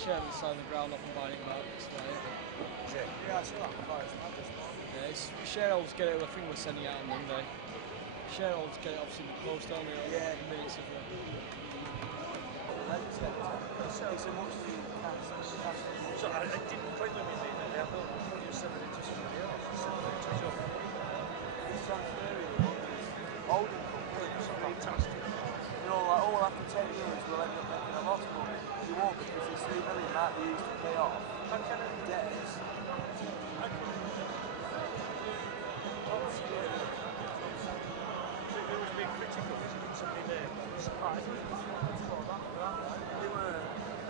chairman signed the ground off and buying him out. Yeah, I saw that price. Yeah, it's shareholders get it. I think we're sending it out on Monday. Shareholders get it obviously in the post, don't they? Yeah. Minutes of it. It's a much needed cash. So I didn't quite let me leave it. I thought you were sending it to somebody else. Sending it to Duff. It's transferring holding companies. Fantastic. You know, like, oh, well, after 10 years we'll end up making a loss, but you won't, because it's 3 million that they used to pay off debts. Who was being critical? Is it somebody there?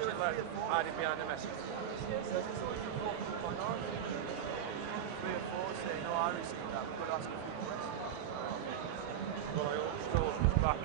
They were like hiding behind the message. 3 or 4 saying, no, I received that, we've got to ask a few questions. Well, I hope Stores was back.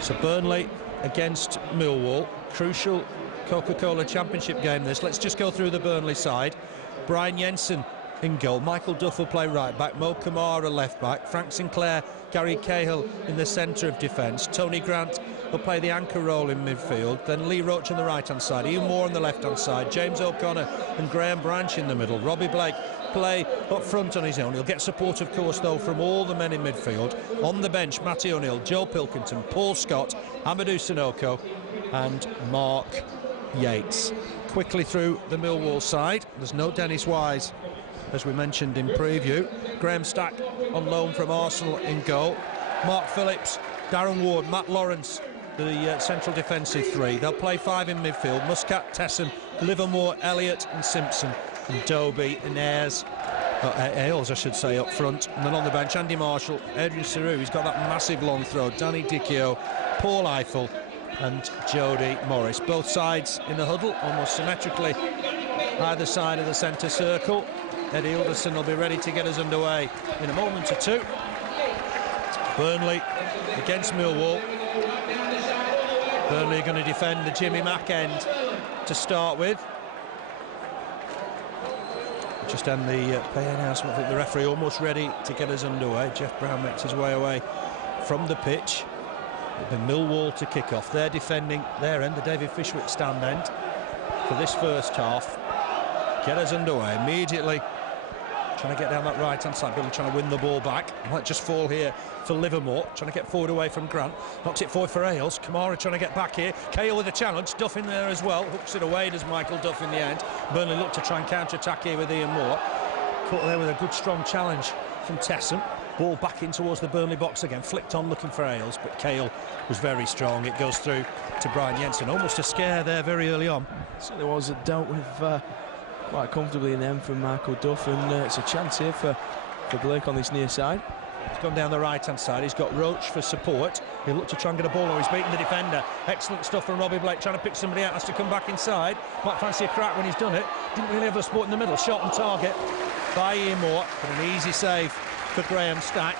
So Burnley against Millwall, crucial Coca-Cola Championship game this. Let's just go through the Burnley side. Brian Jensen in goal, Michael Duff will play right back, Mo Camara left back, Frank Sinclair, Gary Cahill in the centre of defence, Tony Grant will play the anchor role in midfield, then Lee Roche on the right hand side, Ian Moore on the left hand side, James O'Connor and Graham Branch in the middle, Robbie Blake play up front on his own. He'll get support of course though from all the men in midfield. On the bench, Matty O'Neill, Joe Pilkington, Paul Scott, Amadou Sanokho and Mark Yates. Quickly through the Millwall side, there's no Dennis Wise as we mentioned in preview. Graham Stack on loan from Arsenal in goal, Mark Phillips, Darren Ward, Matt Lawrence, the central defensive three. They'll play 5 in midfield, Muscat, Tesson, Livermore, Elliott and Simpson, and Dobie and Ayres, Ailes I should say, up front. And then on the bench, Andy Marshall, Adrian Seru, he's got that massive long throw, Danny Dicchio, Paul Eiffel and Jody Morris. Both sides in the huddle, almost symmetrically either side of the centre circle. Eddie Ilderton will be ready to get us underway in a moment or two. Burnley against Millwall. Burnley are going to defend the Jimmy Mack end to start with. Just end the pay announcement. I think the referee almost ready to get us underway. Jeff Brown makes his way away from the pitch. It'll be Millwall to kick off. They're defending their end, the David Fishwick stand end, for this first half. Get us underway immediately. Trying to get down that right-hand side, Billy trying to win the ball back. Might just fall here for Livermore, trying to get forward away from Grant. Knocks it forward for Ailes. Camara trying to get back here. Cahill with a challenge. Duff in there as well. Hooks it away, does Michael Duff in the end. Burnley look to try and counter-attack here with Ian Moore. Caught there with a good strong challenge from Tesson. Ball back in towards the Burnley box again. Flicked on looking for Ailes, but Cahill was very strong. It goes through to Brian Jensen. Almost a scare there very early on. Certainly was. Dealt with quite comfortably in the end from Michael Duff, and it's a chance here for Blake on this near side. He's gone down the right-hand side. He's got Roche for support. He'll look to try and get a ball. Oh, he's beaten the defender. Excellent stuff from Robbie Blake, trying to pick somebody out. Has to come back inside. Might fancy a crack when he's done it. Didn't really have the support in the middle. Shot on target by Ian Moore. But an easy save for Graham Stack.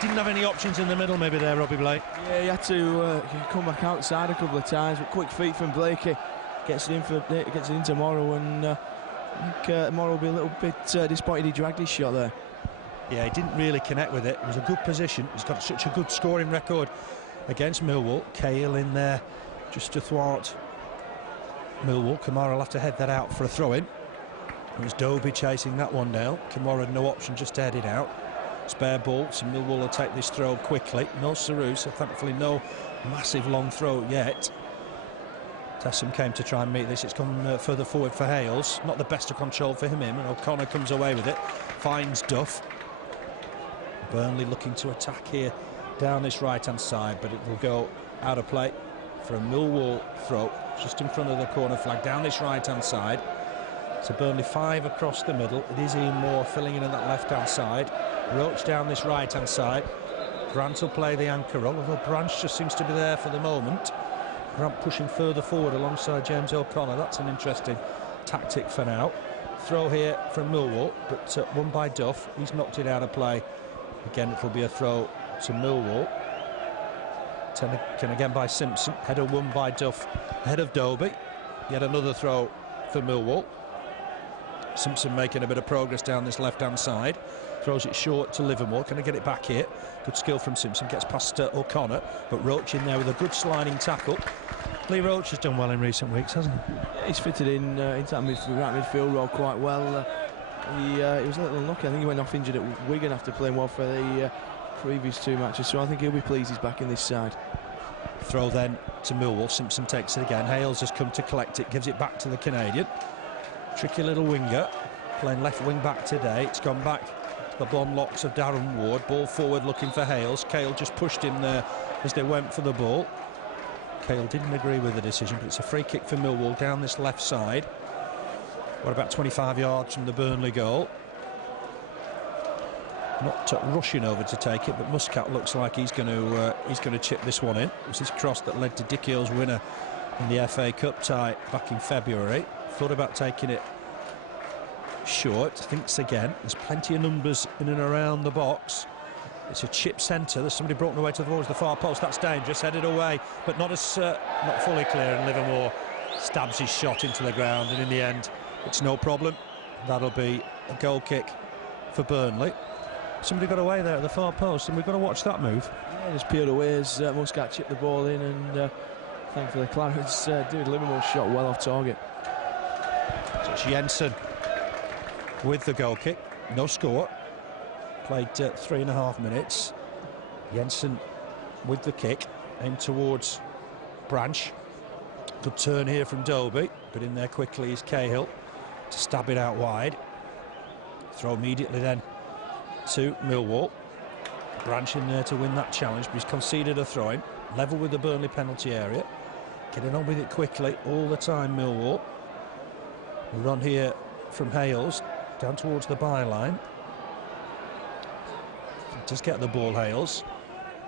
Didn't have any options in the middle maybe there, Robbie Blake. Yeah, he had to come back outside a couple of times, but quick feet from Blakey gets it into Morrow, and I think Morrow will be a little bit disappointed he dragged his shot there. Yeah, he didn't really connect with it. It was a good position. He's got such a good scoring record against Millwall. Cahill in there just to thwart Millwall. Camara will have to head that out for a throw-in. It was Dobie chasing that one down. Camara had no option, just to head it out. Spare ball, so Millwall will take this throw quickly. No Saru, so thankfully no massive long throw yet. Tessum came to try and meet this. It's gone further forward for Hales. Not the best of control for him, and O'Connor comes away with it. Finds Duff. Burnley looking to attack here down this right-hand side, but it will go out of play for a Millwall throw just in front of the corner flag down this right-hand side. So Burnley 5 across the middle. It is Ian Moore filling in on that left-hand side. Roche down this right-hand side. Grant will play the anchor role, although Branch just seems to be there for the moment. Grant pushing further forward alongside James O'Connor. That's an interesting tactic for now. Throw here from Millwall, but won by Duff. He's knocked it out of play. Again, it will be a throw to Millwall. Taken again by Simpson. Header won by Duff ahead of Dobie. Yet another throw for Millwall. Simpson making a bit of progress down this left-hand side. Throws it short to Livermore. Can I get it back here? Good skill from Simpson. Gets past O'Connor. But Roche in there with a good sliding tackle. Lee Roche has done well in recent weeks, hasn't he? Yeah, he's fitted in into that midfield role quite well. He was a little unlucky. I think he went off injured at Wigan after playing well for the previous 2 matches. So I think he'll be pleased he's back in this side. Throw then to Millwall. Simpson takes it again. Hales has come to collect it. Gives it back to the Canadian. Tricky little winger. Playing left wing back today. It's gone back to the blonde locks of Darren Ward. Ball forward looking for Hales. Cahill just pushed him there as they went for the ball. Cahill didn't agree with the decision, but it's a free kick for Millwall down this left side. What about 25 yards from the Burnley goal? Not rushing over to take it, but Muscat looks like he's going to chip this one in. It was his cross that led to Dickio's winner in the FA Cup tie back in February. Thought about taking it short. Thinks again. There's plenty of numbers in and around the box. It's a chip centre. There's somebody brought away towards the far post. That's dangerous. Headed away, but not fully clear. And Livermore stabs his shot into the ground, and in the end, it's no problem. That'll be a goal kick for Burnley. Somebody got away there at the far post, and we've got to watch that move. Yeah, just peeled away as Muscat chipped the ball in, and thankfully Clarence did Livermore's shot well off target. So it's Jensen with the goal kick. No score. Played 3.5 minutes. Jensen with the kick. Aimed towards Branch. Good turn here from Dobie, but in there quickly is Cahill to stab it out wide. Throw immediately then to Millwall. Branch in there to win that challenge, but he's conceded a throw-in. Level with the Burnley penalty area. Getting on with it quickly all the time, Millwall. We run here from Hales down towards the byline. Does get the ball, Hales.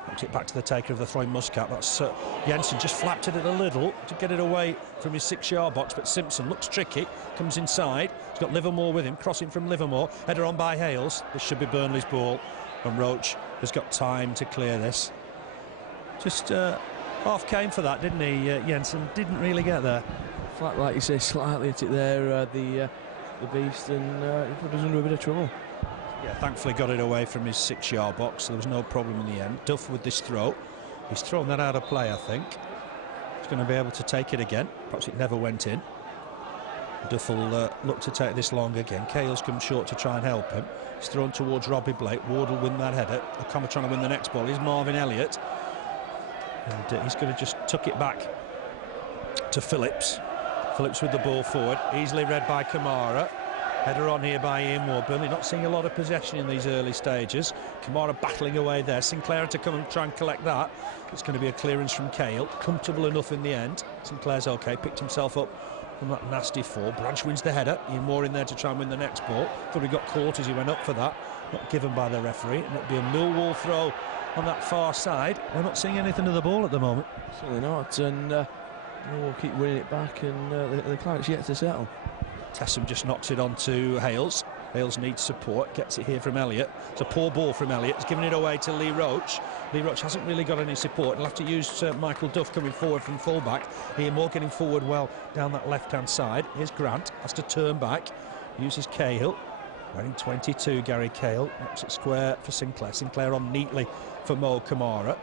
Knocks it back to the taker of the throw-in, Muscat. That's Jensen just flapped at it a little to get it away from his 6-yard box, but Simpson looks tricky, comes inside. He's got Livermore with him, crossing from Livermore. Header on by Hales. This should be Burnley's ball, and Roche has got time to clear this. Just half came for that, didn't he, Jensen? Didn't really get there. Flat, like you say, slightly hit it there, the beast, and he put us under a bit of trouble. Yeah, thankfully got it away from his 6-yard box, so there was no problem in the end. Duff with this throw. He's thrown that out of play, I think. He's going to be able to take it again. Perhaps it never went in. Duff will look to take this long again. Cahill's come short to try and help him. He's thrown towards Robbie Blake. Ward will win that header. O'Connor trying to win the next ball. Here's Marvin Elliott. And he's going to just tuck it back to Phillips. Phillips with the ball forward. Easily read by Camara. Header on here by Ian Moore. Burnley not seeing a lot of possession in these early stages. Camara battling away there. Sinclair to come and try and collect that. It's going to be a clearance from Cahill. Comfortable enough in the end. Sinclair's okay. Picked himself up from that nasty fall. Branch wins the header. Ian Moore in there to try and win the next ball. Thought he got caught as he went up for that. Not given by the referee, and it'll be a Millwall throw on that far side. We're not seeing anything of the ball at the moment. Certainly not, and Millwall keep winning it back, and the Clarets yet to settle. Tessum just knocks it on to Hales. Hales needs support, gets it here from Elliott. It's a poor ball from Elliott. He's giving it away to Lee Roche. Lee Roche hasn't really got any support. He'll have to use Michael Duff coming forward from full-back. Ian Moore getting forward well down that left-hand side. Here's Grant, has to turn back, uses Cahill. Wearing 22, Gary Cahill, knocks it square for Sinclair. Sinclair on neatly for Mo Camara.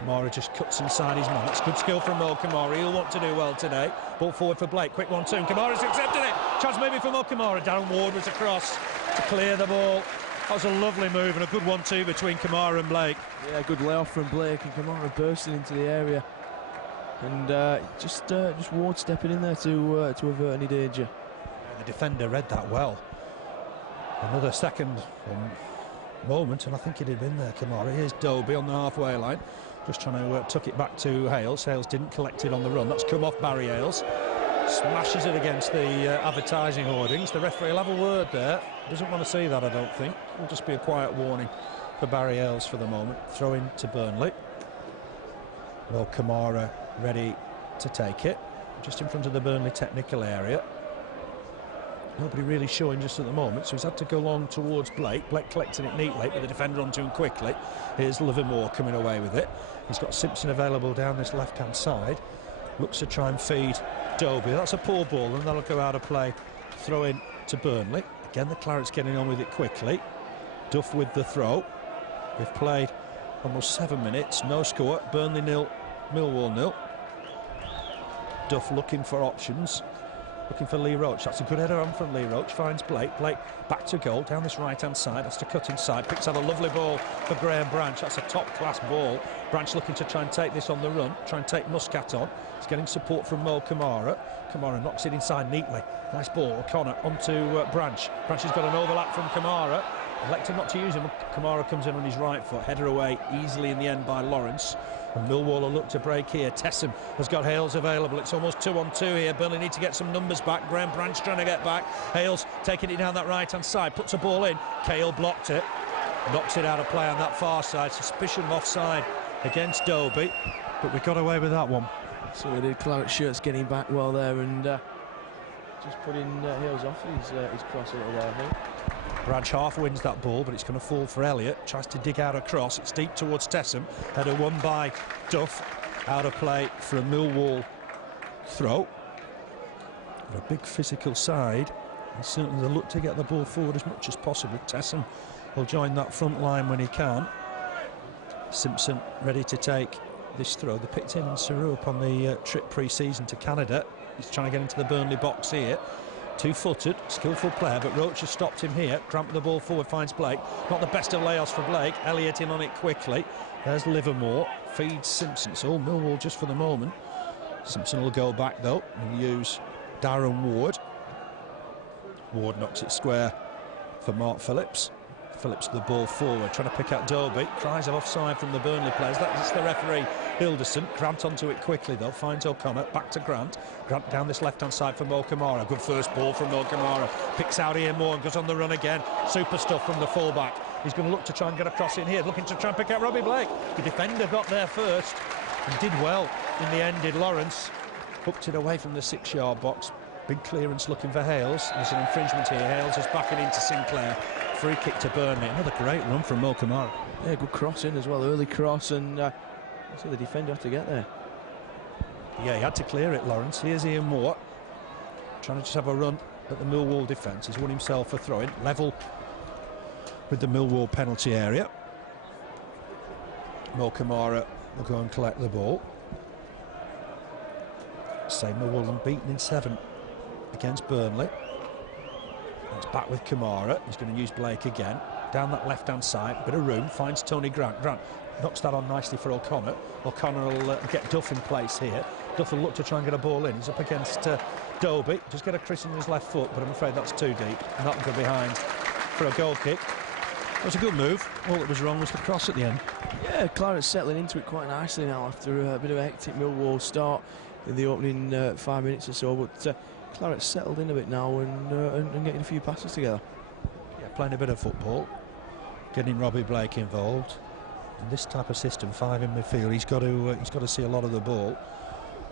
Camara just cuts inside his man. It's good skill from Mo Camara. He'll want to do well today. Ball forward for Blake. Quick 1-2. And Kamara's accepted it. Chance maybe for Mo Camara. Darren Ward was across to clear the ball. That was a lovely move and a good 1-2 between Camara and Blake. Yeah, good layoff from Blake, and Camara bursting into the area. And just Ward stepping in there to avert any danger. The defender read that well. Another second moment, and I think it had been there, Camara. Here's Dobie on the halfway line, just trying to tuck it back to Hales. Hales didn't collect it on the run. That's come off Barry Hales. Smashes it against the advertising hoardings. The referee will have a word there. Doesn't want to see that, I don't think. It'll just be a quiet warning for Barry Hales for the moment. Throw in to Burnley. Well, Camara ready to take it. Just in front of the Burnley technical area. Nobody really showing just at the moment, so he's had to go long towards Blake. Blake collecting it neatly, but the defender onto him quickly. Here's Livermore coming away with it. He's got Simpson available down this left-hand side. Looks to try and feed Dobie. That's a poor ball, and that'll go out of play. Throw in to Burnley. Again, the Clarets getting on with it quickly. Duff with the throw. We've played almost 7 minutes. No score. Burnley 0, Millwall 0. Duff looking for options. Looking for Lee Roche. That's a good header on from Lee Roche. Finds Blake. Blake back to goal down this right-hand side. Has to cut inside. Picks out a lovely ball for Graham Branch. That's a top-class ball. Branch looking to try and take this on the run. Try and take Muscat on. He's getting support from Mo Camara. Camara knocks it inside neatly. Nice ball. O'Connor onto Branch. Branch has got an overlap from Camara. Elected not to use him. Camara comes in on his right foot. Header away easily in the end by Lawrence. And Millwall will look to break here. Tessum has got Hales available. It's almost 2-on-2 here. Burnley need to get some numbers back. Graham Branch trying to get back. Hales taking it down that right-hand side. Puts a ball in. Cahill blocked it. Knocks it out of play on that far side. Suspicion of offside against Dobie. But we got away with that one. So we did. Claret shirts getting back well there, and just putting Hales off his cross a little there, I think. Branch half wins that ball, but it's going to fall for Elliott. Tries to dig out a cross. It's deep towards Tessum. Header won by Duff. Out of play for a Millwall throw. But a big physical side. And certainly they look to get the ball forward as much as possible. Tessum will join that front line when he can. Simpson ready to take this throw. They picked him and Saru up on the trip pre-season to Canada. He's trying to get into the Burnley box here. Two-footed, skillful player, but Roche has stopped him here. Cramping the ball forward, finds Blake. Not the best of layoffs for Blake. Elliott in on it quickly. There's Livermore. Feeds Simpson. It's all Millwall just for the moment. Simpson will go back, though, and use Darren Ward. Ward knocks it square for Mark Phillips. Phillips the ball forward, trying to pick out Dobie. Cries of offside from the Burnley players. That's the referee, Ilderton. Grant onto it quickly, though. Finds O'Connor. Back to Grant. Grant down this left-hand side for Mo Camara. Good first ball from Mo Camara. Picks out Ian Moore and goes on the run again. Super stuff from the full-back. He's going to look to try and get across in here. Looking to try and pick out Robbie Blake. The defender got there first and did well. In the end, did Lawrence. Hooked it away from the 6-yard box. Big clearance looking for Hales. There's an infringement here. Hales is backing into Sinclair. Free kick to Burnley. Another great run from Mo Camara. Yeah, good cross in as well. Early cross, and so the defender had to get there. Yeah, he had to clear it, Lawrence. Here's Ian Moore. Trying to just have a run at the Millwall defence. He's won himself a throw-in. Level with the Millwall penalty area. Mo Camara will go and collect the ball. Say Millwall unbeaten in 7 against Burnley. It's back with Camara. He's going to use Blake again. Down that left-hand side, bit of room, finds Tony Grant. Grant knocks that on nicely for O'Connor. O'Connor will get Duff in place here. Duff will look to try and get a ball in. He's up against Dobie. Just get a crease in his left foot, but I'm afraid that's too deep. And that'll go behind for a goal kick. It was a good move. All that was wrong was the cross at the end. Yeah, Claret's settling into it quite nicely now after a bit of a hectic Millwall start in the opening 5 minutes or so. But Claret's settled in a bit now and getting a few passes together. Yeah, playing a bit of football, getting Robbie Blake involved. In this type of system, 5 in midfield, he's got to see a lot of the ball.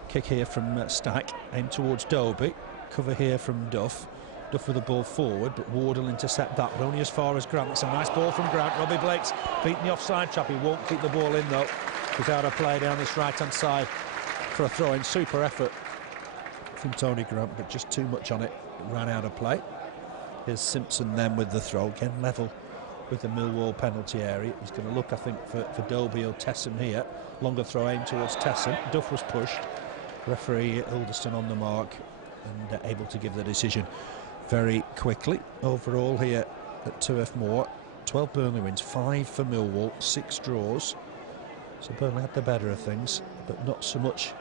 Kick here from Stack, aim towards Dobie, cover here from Duff. Duff with the ball forward, but Ward will intercept that, but only as far as Grant. It's a nice ball from Grant. Robbie Blake's beating the offside trap. He won't keep the ball in though. He's out of play down this right-hand side for a throw-in. Super effort from Tony Grant, but just too much on it. It ran out of play. Here's Simpson then with the throw, again level with the Millwall penalty area. He's going to look, I think, for Dobie or Tessem here. Longer throw aim towards Tessem. Duff was pushed. Referee Ilderton on the mark and able to give the decision very quickly. Overall here at Turf Moor, 12 Burnley wins, 5 for Millwall, 6 draws. So Burnley had the better of things, but not so much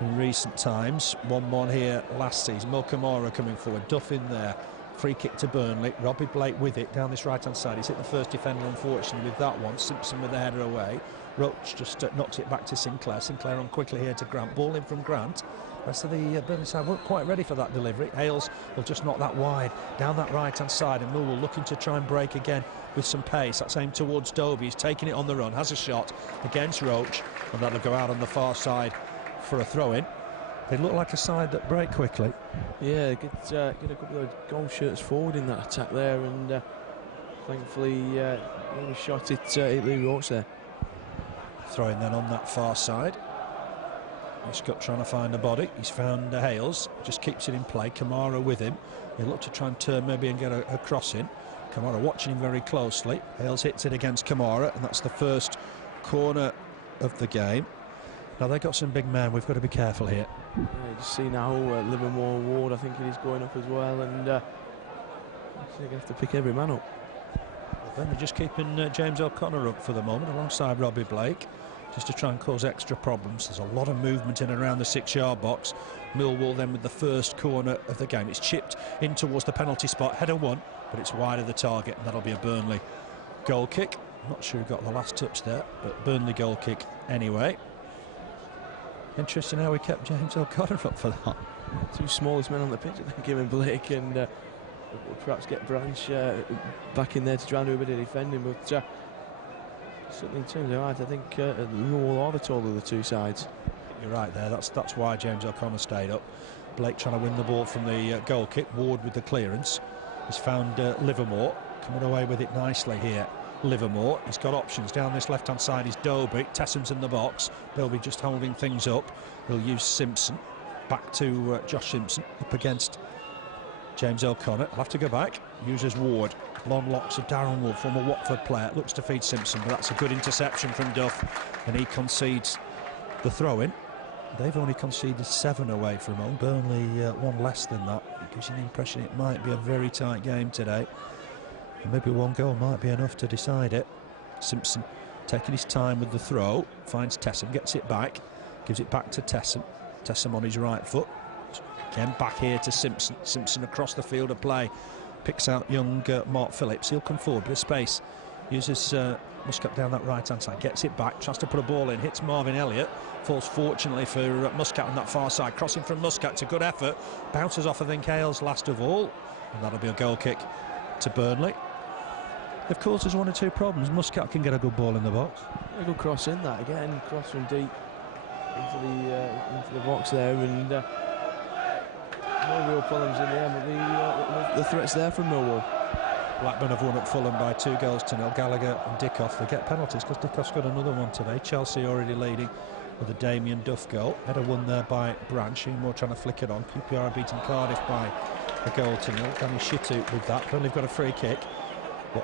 in recent times. 1-1 here last season. Camara coming forward, Duff in there. Free kick to Burnley. Robbie Blake with it down this right-hand side. He's hit the first defender, unfortunately, with that one. Simpson with the header away. Roche just knocks it back to Sinclair. Sinclair on quickly here to Grant. Ball in from Grant. The rest of the Burnley side weren't quite ready for that delivery. Hales will just knock that wide down that right-hand side, and Millwall looking to try and break again with some pace. That's aimed towards Dobie. He's taking it on the run, has a shot against Roche, and that'll go out on the far side for a throw-in. They look like a side that break quickly. Yeah, get a couple of goal shirts forward in that attack there, and thankfully he shot it Lee Roche there. Throwing then on that far side. Scott trying to find a body. He's found Hales, just keeps it in play. Camara with him. He'll look to try and turn maybe and get a cross in. Camara watching him very closely. Hales hits it against Camara, and that's the first corner of the game. Now they've got some big men. We've got to be careful here. Yeah, you just see now Livermore Ward, I think it is going up as well, and they're going to have to pick every man up. Then they're just keeping James O'Connor up for the moment alongside Robbie Blake, just to try and cause extra problems. There's a lot of movement in and around the 6-yard box. Millwall then with the first corner of the game. It's chipped in towards the penalty spot. Header one, but it's wide of the target, and that'll be a Burnley goal kick. I'm not sure who got the last touch there, but Burnley goal kick anyway. Interesting how we kept James O'Connor up for that. Two smallest men on the pitch, I think, him and Blake, and perhaps get Branch back in there to try and do a bit of defending, but certainly in terms of height, I think Millwall are the taller of the two sides. You're right there, that's why James O'Connor stayed up. Blake trying to win the ball from the goal kick. Ward with the clearance. He's found Livermore, coming away with it nicely here. Livermore, he's got options down this left-hand side. Is Dobie. Tessem's in the box. They'll be just holding things up. He'll use Simpson. Back to Josh Simpson up against James O'Connor. He'll have to go back. Uses Ward. Long locks of Darren Wood, former Watford player. Looks to feed Simpson, but that's a good interception from Duff, and he concedes the throw-in. They've only conceded 7 away from home. Burnley 1 less than that. It gives you the impression it might be a very tight game today. And maybe 1 goal might be enough to decide it. Simpson taking his time with the throw, finds Tessem, gets it back, gives it back to Tessem. Tessem on his right foot. Again back here to Simpson. Simpson across the field of play. Picks out young Mark Phillips. He'll come forward, bit of space. Uses Muscat down that right-hand side. Gets it back, tries to put a ball in. Hits Marvin Elliott. Falls fortunately for Muscat on that far side. Crossing from Muscat, it's a good effort. Bounces off, I think, Cahill's last of all. And that'll be a goal kick to Burnley. Of course, there's 1 or 2 problems. Muscat can get a good ball in the box. A good cross in that again, cross from deep into the box there, and no real problems in there, but the threat's there from Millwall. Blackburn have won at Fulham by 2-0. Gallagher and Dickoff, they get penalties because Dickoff's got another one today. Chelsea already leading with a Damien Duff goal. Header won there by Branch. Sheenmore trying to flick it on. QPR beating Cardiff by a 1-0. Danny Shitu with that. Burnley have got a free kick.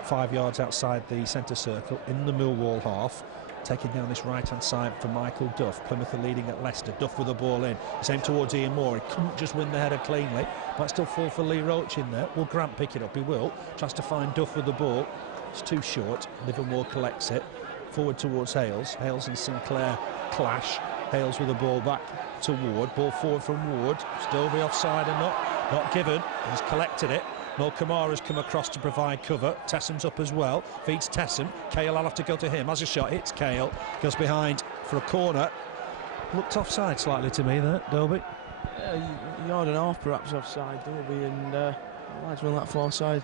5 yards outside the centre circle in the Millwall half, taking down this right-hand side for Michael Duff. Plymouth are leading at Leicester. Duff with the ball in. Same towards Ian Moore. He couldn't just win the header cleanly. Might still fall for Lee Roche in there. Will Grant pick it up? He will. Tries to find Duff with the ball. It's too short. Livermore collects it. Forward towards Hales. Hales and Sinclair clash. Hales with the ball back to Ward. Ball forward from Ward. Still be offside and not given. He's collected it. Camara's come across to provide cover. Tessem's up as well. Feeds Tessem. Cahill will have to go to him. Has a shot. Hits Cahill. Goes behind for a corner. Looked offside slightly to me there, Dobie. Yard and a half perhaps offside, Derby, and lads on that far side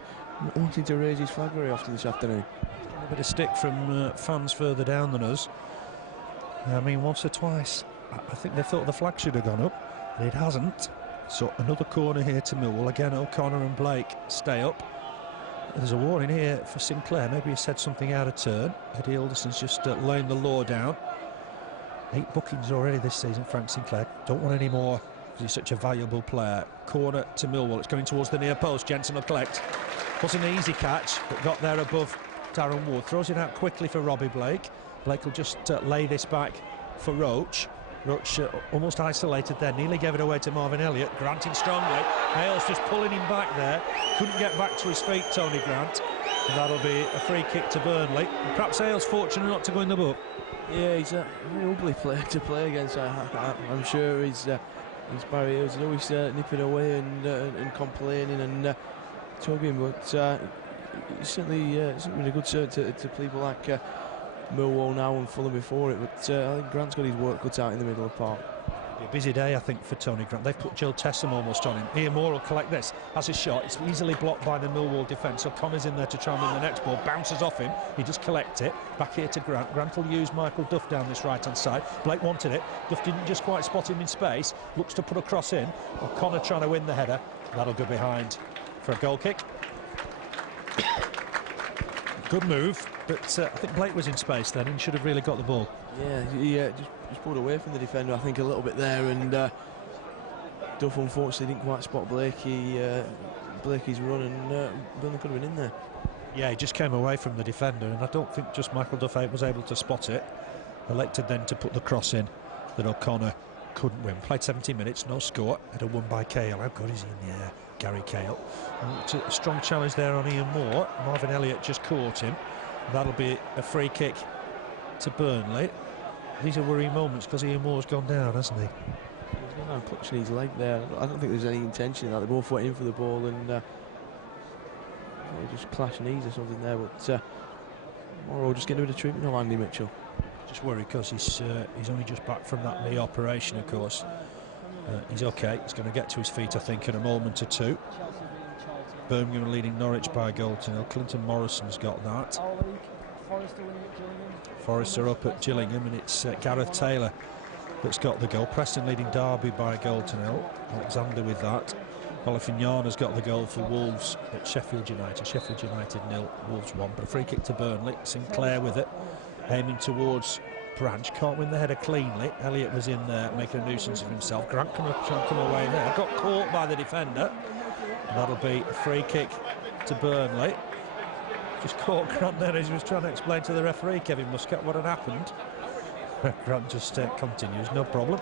wanting to raise his flag very often this afternoon. A bit of stick from fans further down than us. I mean, once or twice I think they thought the flag should have gone up, and it hasn't. So another corner here to Millwall. Again, O'Connor and Blake stay up. There's a warning here for Sinclair. Maybe he said something out of turn. Eddie Ilderton's just laying the law down. 8 bookings already this season, Frank Sinclair. Don't want any more because he's such a valuable player. Corner to Millwall. It's going towards the near post. Jensen will collect. Wasn't an easy catch, but got there above Darren Wood. Throws it out quickly for Robbie Blake. Blake will just lay this back for Roche. Roche almost isolated there, nearly gave it away to Marvin Elliott. Grant in strongly. Hale's just pulling him back there. Couldn't get back to his feet, Tony Grant. And that'll be a free kick to Burnley. And perhaps Hale's fortunate not to go in the book. Yeah, he's a very ugly player to play against. I'm sure he's Barry Hales. He's always nipping away and complaining and tugging, but he's certainly been a good servant to people like Millwall now and Fulham before it, but I think Grant's got his work cut out in the middle of the park. It'll be a busy day, I think, for Tony Grant. They've put Jill Tessam almost on him. Ian Moore will collect this. Has a shot. It's easily blocked by the Millwall defence. So Connor's in there to try and win the next ball. Bounces off him. He just collects it. Back here to Grant. Grant will use Michael Duff down this right-hand side. Blake wanted it. Duff didn't just quite spot him in space. Looks to put a cross in. Connor trying to win the header. That'll go behind for a goal kick. Good move, but I think Blake was in space then and should have really got the ball. Yeah, he just pulled away from the defender, I think, a little bit there, and Duff unfortunately didn't quite spot Blakey's run, and Burnley could have been in there. Yeah, he just came away from the defender, and I don't think just Michael Duff was able to spot it. Elected then to put the cross in that O'Connor couldn't win. Played 70 minutes, no score. Header won by Cahill. How good is he in the air? Gary Cahill. A strong challenge there on Ian Moore. Marvin Elliott just caught him. That'll be a free kick to Burnley. These are worrying moments because Ian Moore's gone down, hasn't he? He's gone down clutching his leg there. I don't think there's any intention in that. They both went in for the ball and they just clash knees or something there. But Morrow just getting a bit of treatment on Andy Mitchell. Just worried because he's only just back from that knee operation, of course. He's okay. He's going to get to his feet, I think, in a moment or two. Birmingham leading Norwich by a goal to nil. Clinton Morrison's got that. Forrester up at Gillingham, and it's Gareth Taylor that's got the goal. Preston leading Derby by a goal to nil. Alexander with that. Olifignana's got the goal for Wolves at Sheffield United. Sheffield United 0, Wolves 1. But a free kick to Burnley. Sinclair with it, aiming towards Branch. Can't win the header cleanly. Elliott was in there making a nuisance of himself. Grant can come away there. Got caught by the defender. And that'll be a free kick to Burnley. Just caught Grant there as he was trying to explain to the referee, Kevin Muscat, what had happened. Grant just continues, no problem.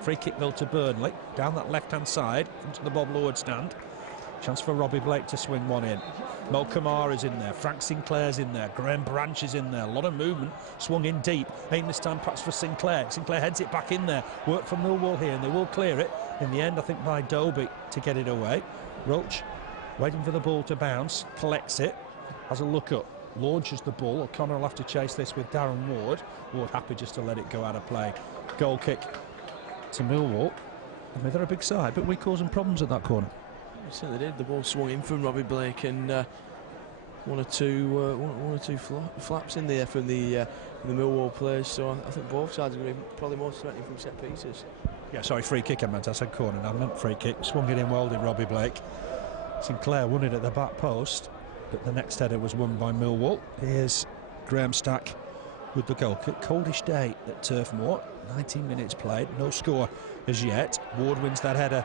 Free kick though to Burnley, down that left-hand side, into the Bob Lord stand. Chance for Robbie Blake to swing one in. Mo Camara's in there, Frank Sinclair's in there, Graham Branch is in there. A lot of movement, swung in deep. Aim this time perhaps for Sinclair. Sinclair heads it back in there. Work from Millwall here, and they will clear it. In the end, I think by Dobie to get it away. Roche waiting for the ball to bounce, collects it, has a look up, launches the ball. O'Connor will have to chase this with Darren Ward. Ward happy just to let it go out of play. Goal kick to Millwall. I mean, they're a big side, but we caused them problems at that corner. They certainly did. The ball swung in from Robbie Blake, and one or two flaps in there from the Millwall players. So I think both sides are going to be probably more threatening from set pieces. Yeah, sorry, free kick I meant. I said corner. I meant free kick. Swung it in well, did Robbie Blake. Sinclair won it at the back post, but the next header was won by Millwall. Here's Graham Stack with the goal kick. Coldish day at Turf Moor. 19 minutes played, no score as yet. Ward wins that header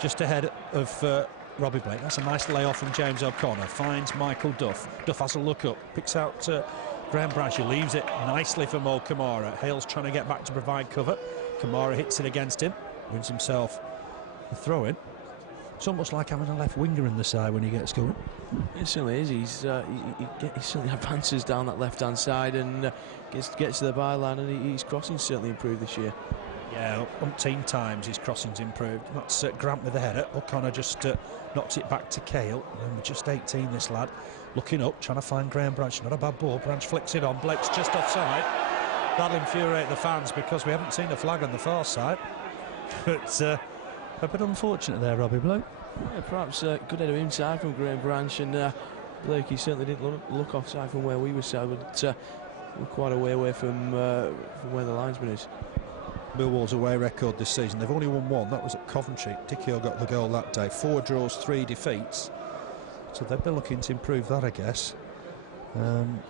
just ahead of Robbie Blake. That's a nice layoff from James O'Connor. Finds Michael Duff. Duff has a look up, picks out Graham Branch, who leaves it nicely for Mo Camara. Hale's trying to get back to provide cover. Camara hits it against him, wins himself the throw-in. It's almost like having a left winger in the side when he gets going. It certainly is. He certainly advances down that left-hand side and gets to the byline, and his crossing's certainly improved this year. Yeah, umpteen times his crossing's improved. That's Grant with the header. O'Connor just knocks it back to Cahill. And just 18, this lad. Looking up, trying to find Graham Branch. Not a bad ball. Branch flicks it on. Blake's just offside. That'll infuriate the fans because we haven't seen a flag on the far side. But A bit unfortunate there, Robbie Blake. Yeah, perhaps a good header inside from Graham Branch, and Blake, he certainly didn't look offside from where we were sat, but we're quite a way away from where the linesman is. Millwall's away record this season, they've only won one, that was at Coventry. Cahill got the goal that day. 4 draws, 3 defeats, so they've been looking to improve that, I guess. 1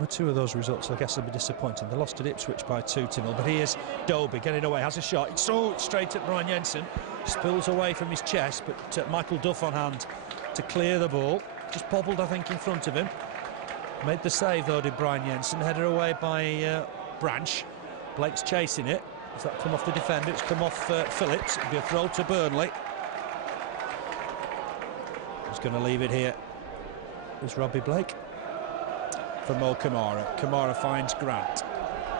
or 2 of those results, I guess, will be disappointing. They lost at Ipswich by 2-0, but here's Dobie getting away, has a shot, it's straight at Brian Jensen, spills away from his chest, but Michael Duff on hand to clear the ball, just bobbled, I think, in front of him. Made the save though, did Brian Jensen. Header away by Branch. Blake's chasing it. Has that come off the defender? It's come off Phillips. It'll be a throw to Burnley. He's going to leave it here. There's Robbie Blake for Mo Camara. Camara finds Grant.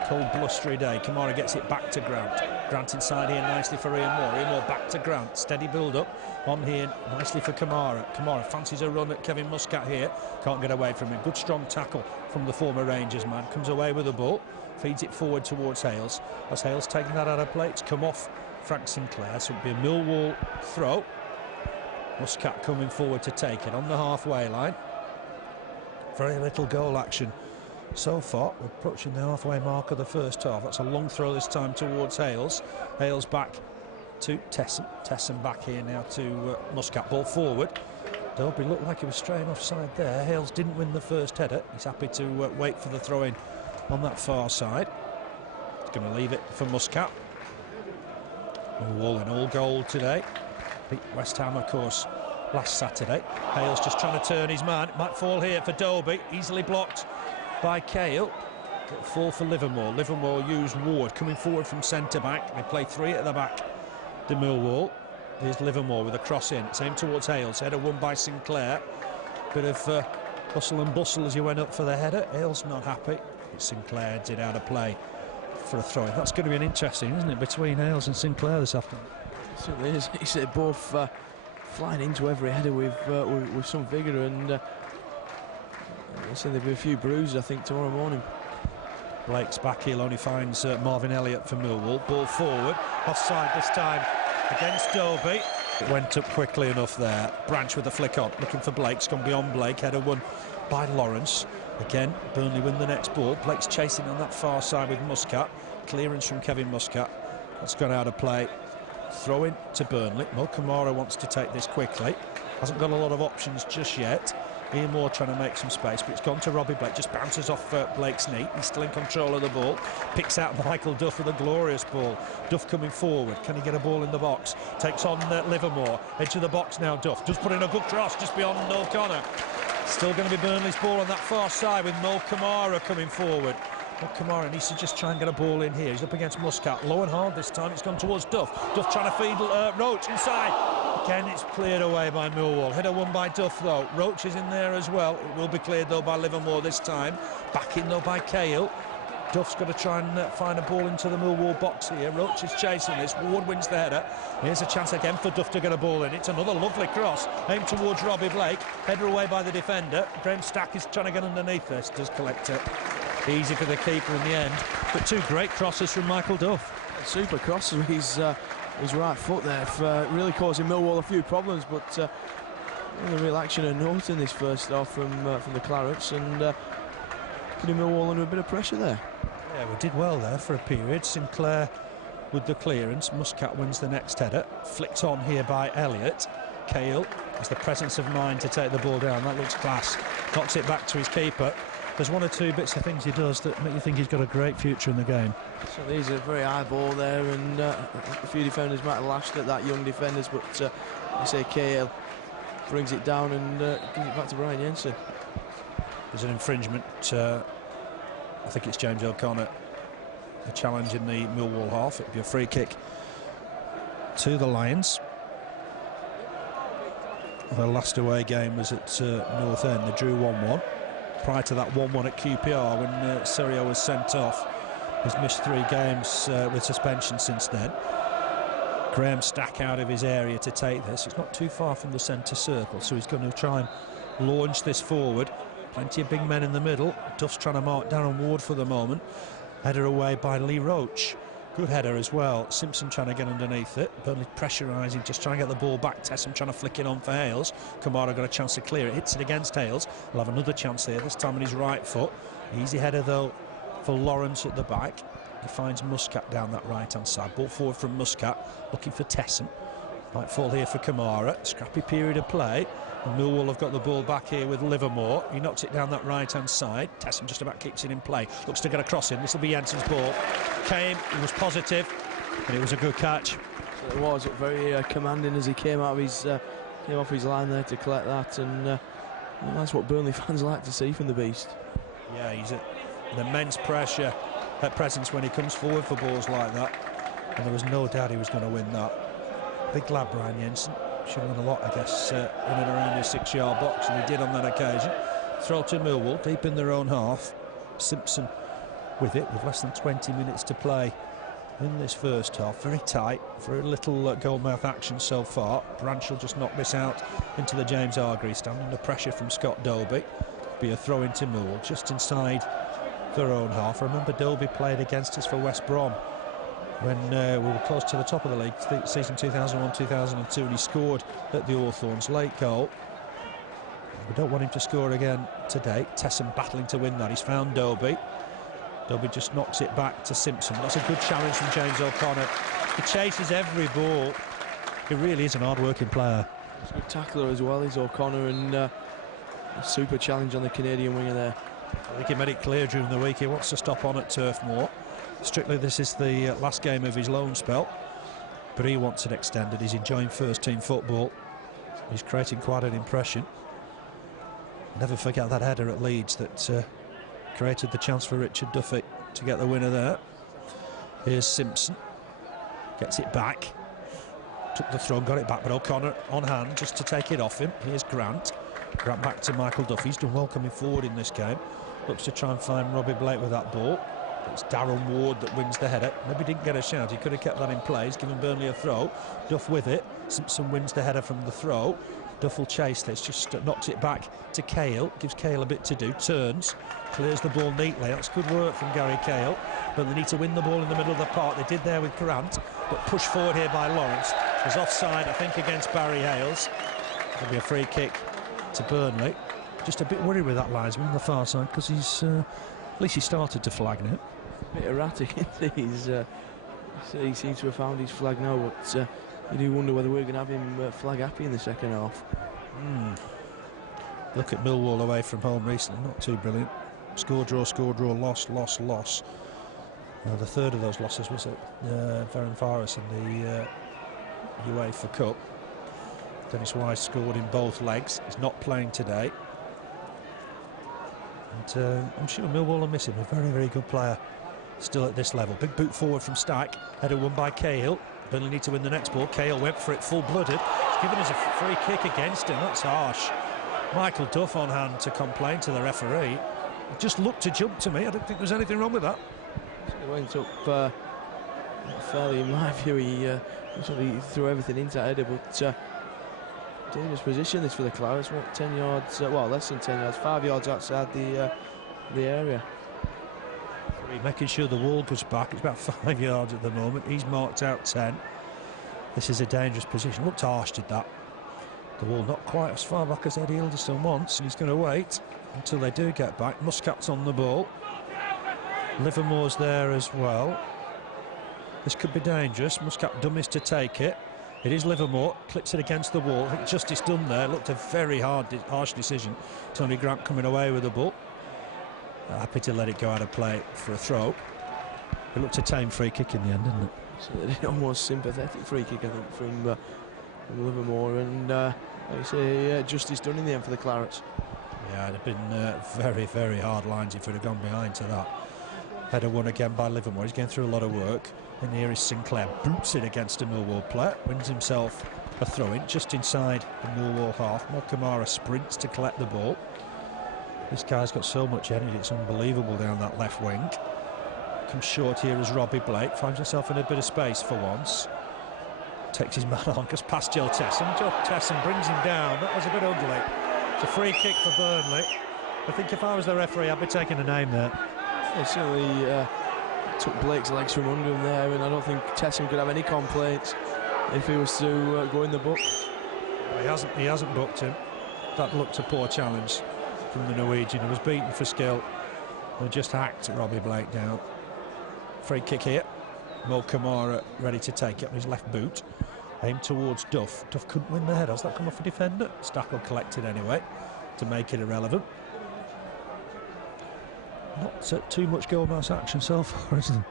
Cold, blustery day. Camara gets it back to Grant. Grant inside here nicely for Ian Moore. Ian Moore back to Grant. Steady build-up on here nicely for Camara. Camara fancies a run at Kevin Muscat here. Can't get away from him. Good strong tackle from the former Rangers man. Comes away with the ball. Feeds it forward towards Hales. As Hales taking that out of play, it's come off Frank Sinclair. So it'll be a Millwall throw. Muscat coming forward to take it on the halfway line. Very little goal action so far. We're approaching the halfway mark of the first half. That's a long throw this time towards Hales. Hales back to Tesson. Tesson back here now to Muscat. Ball forward. Dobie looked like he was straying offside there. Hales didn't win the first header. He's happy to wait for the throw-in on that far side. He's going to leave it for Muscat. Millwall in all gold today. Beat West Ham, of course, last Saturday. Hales just trying to turn his man. It might fall here for Dobie. Easily blocked by Cahill. It'll fall for Livermore. Livermore use Ward coming forward from centre-back. They play 3 at the back to Millwall. Here's Livermore with a cross in. It's aimed towards Hales. Header won by Sinclair. Bit of hustle and bustle as you went up for the header. Hales not happy. But Sinclair did out of play for a throw. That's going to be an interesting, isn't it, between Hales and Sinclair this afternoon? It certainly is. He said both flying into every header with some vigour, and I said there'll be a few bruises, I think, tomorrow morning. Blake's back heel only finds Marvin Elliott for Millwall. Ball forward, offside this time against Dobie. It went up quickly enough there. Branch with a flick on, looking for Blake. It's gone beyond Blake. Header won by Lawrence. Again, Burnley win the next ball. Blake's chasing on that far side with Muscat. Clearance from Kevin Muscat. That's gone out of play. Throw in to Burnley. Mo Camara wants to take this quickly. Hasn't got a lot of options just yet. Ian Moore trying to make some space, but it's gone to Robbie Blake. Just bounces off Blake's knee. He's still in control of the ball. Picks out Michael Duff with a glorious ball. Duff coming forward. Can he get a ball in the box? Takes on Livermore. Edge of the box now, Duff. Just put in a good cross just beyond O'Connor. Still going to be Burnley's ball on that far side with Mo Camara coming forward. Mo Camara needs to just try and get a ball in here. He's up against Muscat. Low and hard this time. It's gone towards Duff. Duff trying to feed Roche inside. Again, it's cleared away by Millwall. Header won by Duff, though. Roche is in there as well. It will be cleared, though, by Livermore this time. Back in, though, by Cahill. Duff's got to try and find a ball into the Millwall box here. Roche is chasing this. Ward wins the header. Here's a chance again for Duff to get a ball in. It's another lovely cross aimed towards Robbie Blake. Header away by the defender. Graham Stack is trying to get underneath this. Does collect it. Easy for the keeper in the end. But 2 great crosses from Michael Duff. Super cross with his right foot there, really causing Millwall a few problems, but the real action and note in this first half from the Clarets, and putting Millwall under a bit of pressure there. Yeah, we did well there for a period. Sinclair with the clearance. Muscat wins the next header. Flicked on here by Elliott. Cahill has the presence of mind to take the ball down. That looks class. Knocks it back to his keeper. There's 1 or 2 bits of things he does that make you think he's got a great future in the game. So there's a very high ball there, and a few defenders might have lashed at that, young defenders, but I say Cahill brings it down and gives it back to Brian Jensen. There's an infringement. I think it's James O'Connor. A challenge in the Millwall half. It'll be a free kick to the Lions. Their last away game was at North End. They drew 1-1. Prior to that 1-1 at QPR when Serio was sent off. He's missed 3 games with suspension since then. Graham Stack out of his area to take this. It's not too far from the centre circle, so he's going to try and launch this forward. Plenty of big men in the middle. Duff's trying to mark Darren Ward for the moment. Header away by Lee Roche. Good header as well. Simpson trying to get underneath it. Burnley pressurising, just trying to get the ball back. Tessem trying to flick it on for Hales. Camara got a chance to clear it. Hits it against Hales. He'll have another chance there, this time on his right foot. Easy header though for Lawrence at the back. He finds Muscat down that right-hand side. Ball forward from Muscat, looking for Tessem. Might fall here for Camara. Scrappy period of play. And Millwall have got the ball back here with Livermore. He knocks it down that right-hand side. Tessem just about keeps it in play. Looks to get a cross in. This will be Jensen's ball. Came, he was positive, and it was a good catch. So it was very commanding as he came out of his came off his line there to collect that, and well, that's what Burnley fans like to see from the beast. Yeah, he's an immense presence when he comes forward for balls like that, and there was no doubt he was going to win that. Big lad, Brian Jensen. Should have won a lot, I guess, in and around his 6-yard box, and he did on that occasion. Throw to Millwall, deep in their own half. Simpson with it, with less than 20 minutes to play in this first half. Very tight, very little goalmouth action so far. Branch will just knock this out into the James Hargreaves stand under pressure from Scott Dobie. Be a throw into Millwall, just inside their own half. I remember Dobie played against us for West Brom when we were close to the top of the league, season 2001-2002, and he scored at the Hawthorns, late goal. We don't want him to score again today. Tessem battling to win that. He's found Dobie. Dobie just knocks it back to Simpson. That's a good challenge from James O'Connor. He chases every ball. He really is an hard-working player. He's a good tackler as well, he's O'Connor, and a super challenge on the Canadian winger there. I think he made it clear during the week he wants to stop on at Turf Moor. Strictly, this is the last game of his loan spell, but he wants it extended. He's enjoying first-team football. He's creating quite an impression. Never forget that header at Leeds that created the chance for Richard Duffy to get the winner there. Here's Simpson. Gets it back. Took the throw, got it back, but O'Connor on hand just to take it off him. Here's Grant. Grant back to Michael Duff. He's done well coming forward in this game. Looks to try and find Robbie Blake with that ball. It's Darren Ward that wins the header. Maybe didn't get a shout. He could have kept that in play. He's given Burnley a throw. Duff with it. Simpson wins the header from the throw. Duff will chase this, just knocks it back to Cahill. Gives Cahill a bit to do. Turns. Clears the ball neatly. That's good work from Gary Cahill. But they need to win the ball in the middle of the park. They did there with Grant. But pushed forward here by Lawrence. There's offside, I think, against Barry Hales. There'll be a free kick to Burnley. Just a bit worried with that linesman on the far side, because he's at least he started to flag now. A bit erratic, isn't he? He seems to have found his flag now, but you do wonder whether we're going to have him flag happy in the second half. Look at Millwall away from home recently, not too brilliant. Score, draw, loss, loss, loss. The third of those losses was at Ferencváros in the UEFA Cup. Dennis Wise scored in both legs. He's not playing today. And I'm sure Millwall will miss him. A very, very good player still at this level. Big boot forward from Stack. Header won by Cahill. Burnley need to win the next ball. Cahill went for it full-blooded. He's given us a free kick against him. That's harsh. Michael Duff on hand to complain to the referee. It just looked to jump to me. I don't think there's anything wrong with that. He went up fairly, in my view. He threw everything into that header, but dangerous position this for the Clarets. What, 10 yards, well, less than 10 yards, 5 yards outside the area. Making sure the wall goes back. It's about 5 yards at the moment. He's marked out 10. This is a dangerous position. Looked harsh, did that. The wall not quite as far back as Eddie Ilderton wants, and he's going to wait until they do get back. Muscat's on the ball. Livermore's there as well. This could be dangerous. Muscat dummies to take it. It is Livermore, clips it against the wall. I think justice done there. Looked a very harsh decision. Tony Grant coming away with the ball. Happy to let it go out of play for a throw. It looked a tame free kick in the end, didn't it? So almost sympathetic free kick, I think, from Livermore, and like you say, justice done in the end for the Clarets. Yeah, it'd have been very, very hard lines if it had gone behind to that. Header won again by Livermore. He's going through a lot of work. And here is Sinclair, boots it against a Millwall player, wins himself a throw-in just inside the Millwall half. More Camara sprints to collect the ball. This guy's got so much energy, it's unbelievable down that left wing. Comes short here as Robbie Blake, finds himself in a bit of space for once. Takes his man on, goes past Joe Tessem. Joe Tessem brings him down. That was a bit ugly. It's a free kick for Burnley. I think if I was the referee, I'd be taking a name there. It's certainly took Blake's legs from under him there, and I don't think Tesson could have any complaints if he was to go in the book. He hasn't booked him. That looked a poor challenge from the Norwegian, who was beaten for skill and just hacked Robbie Blake down. Free kick here. Camara ready to take it on his left boot. Aimed towards Duff. Duff couldn't win the header. Has that come off a defender? Stackel collected anyway to make it irrelevant. Not too much goal-mouse action so far, isn't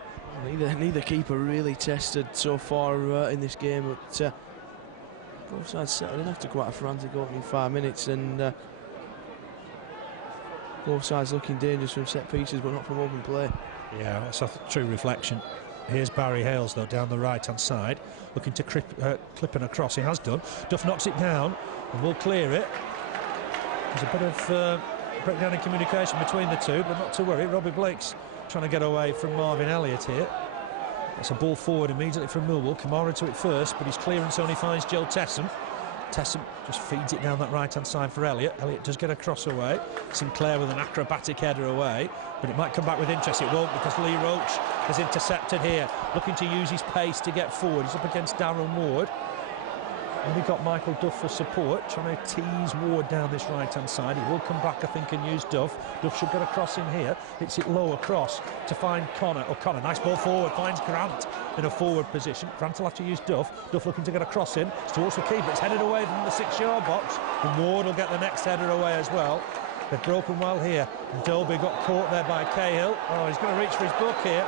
there? Neither keeper really tested so far in this game, but both sides settled in after quite a frantic opening 5 minutes, and both sides looking dangerous from set pieces but not from open play. Yeah, that's a true reflection. Here's Barry Hales though down the right-hand side, looking to clip an across. He has done. Duff knocks it down and will clear it. There's a bit of breakdown in communication between the two, but not to worry. Robbie Blake's trying to get away from Marvin Elliott here. It's a ball forward immediately from Millwall. Camara to it first, but his clearance only finds Joe Tesson. Tesson just feeds it down that right-hand side for Elliott. Elliott does get a cross away. Sinclair with an acrobatic header away, but it might come back with interest. It won't, because Lee Roche has intercepted here, looking to use his pace to get forward. He's up against Darren Ward. And we've got Michael Duff for support, trying to tease Ward down this right-hand side. He will come back, I think, and use Duff. Duff should get a cross in here. Hits it low across to find Connor. Nice ball forward, finds Grant in a forward position. Grant will have to use Duff. Duff looking to get a cross in. It's towards the keeper. It's headed away from the 6-yard box. And Ward will get the next header away as well. They've broken well here. And Dolby got caught there by Cahill. Oh, he's going to reach for his book here.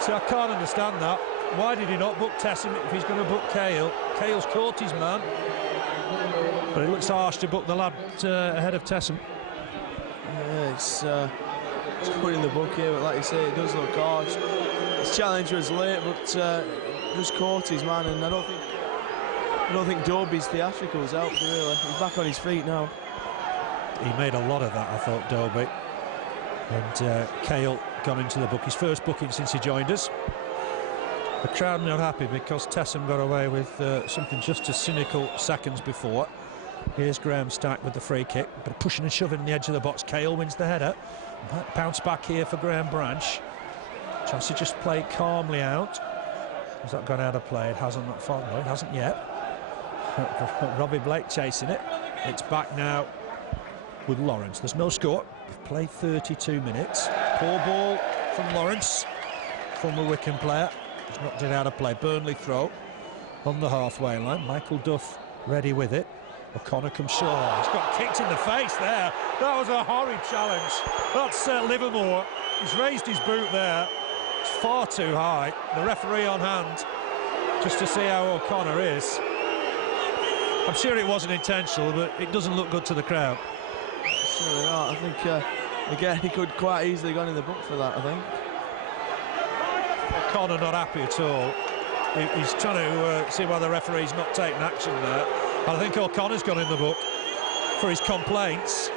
So I can't understand that. Why did he not book Tesson if he's going to book Cahill? Cahill's caught his man, but it looks harsh to book the lad ahead of Tesson. Yeah, it's put in the book here, but like you say, it does look harsh. His challenge was late, but just caught his man, and I don't think Dobie's theatricals helped really. He's back on his feet now. He made a lot of that, I thought, Dobie. And Cahill gone into the book. His first booking since he joined us. The crowd not happy because Tesson got away with something just as cynical seconds before. Here's Graham Stack with the free kick, but pushing and shoving in the edge of the box. Cahill wins the header. Bounce back here for Graham Branch. Tries to just play calmly out. Has that gone out of play? It hasn't that far. No, it hasn't yet. Robbie Blake chasing it. It's back now with Lawrence. There's no score. We've played 32 minutes. Poor ball from Lawrence, former Wycombe player. He's knocked it out of play. Burnley throw on the halfway line. Michael Duff ready with it. O'Connor comes short. He's got kicked in the face there. That was a horrid challenge. That's Livermore. He's raised his boot there. It's far too high. The referee on hand just to see how O'Connor is. I'm sure it wasn't intentional, but it doesn't look good to the crowd. Certainly not. I think, again, he could quite easily gone in the book for that, I think. O'Connor not happy at all. He's trying to see why the referee's not taking action there. I think O'Connor's gone in the book for his complaints.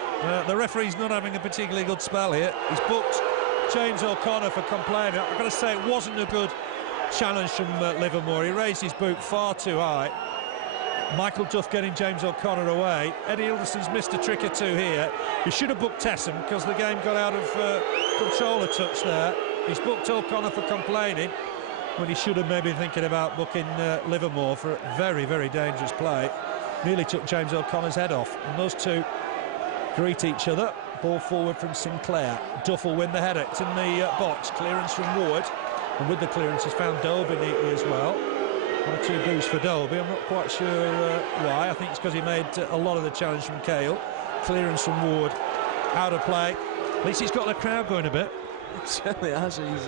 The referee's not having a particularly good spell here. He's booked James O'Connor for complaining. I've got to say, it wasn't a good challenge from Livermore. He raised his boot far too high. Michael Duff getting James O'Connor away. Eddie Ilderton's missed a trick or two here. He should have booked Tesson because the game got out of control a touch there. He's booked O'Connor for complaining when he should have maybe thinking about booking Livermore for a very, very dangerous play. Nearly took James O'Connor's head off. And those two greet each other. Ball forward from Sinclair. Duff will win the header. It's in the box. Clearance from Ward. And with the clearance, he's found Dolby neatly as well. 1 or 2 boosts for Dolby. I'm not quite sure why. I think it's because he made a lot of the challenge from Cahill. Clearance from Ward. Out of play. At least he's got the crowd going a bit. He certainly has. He's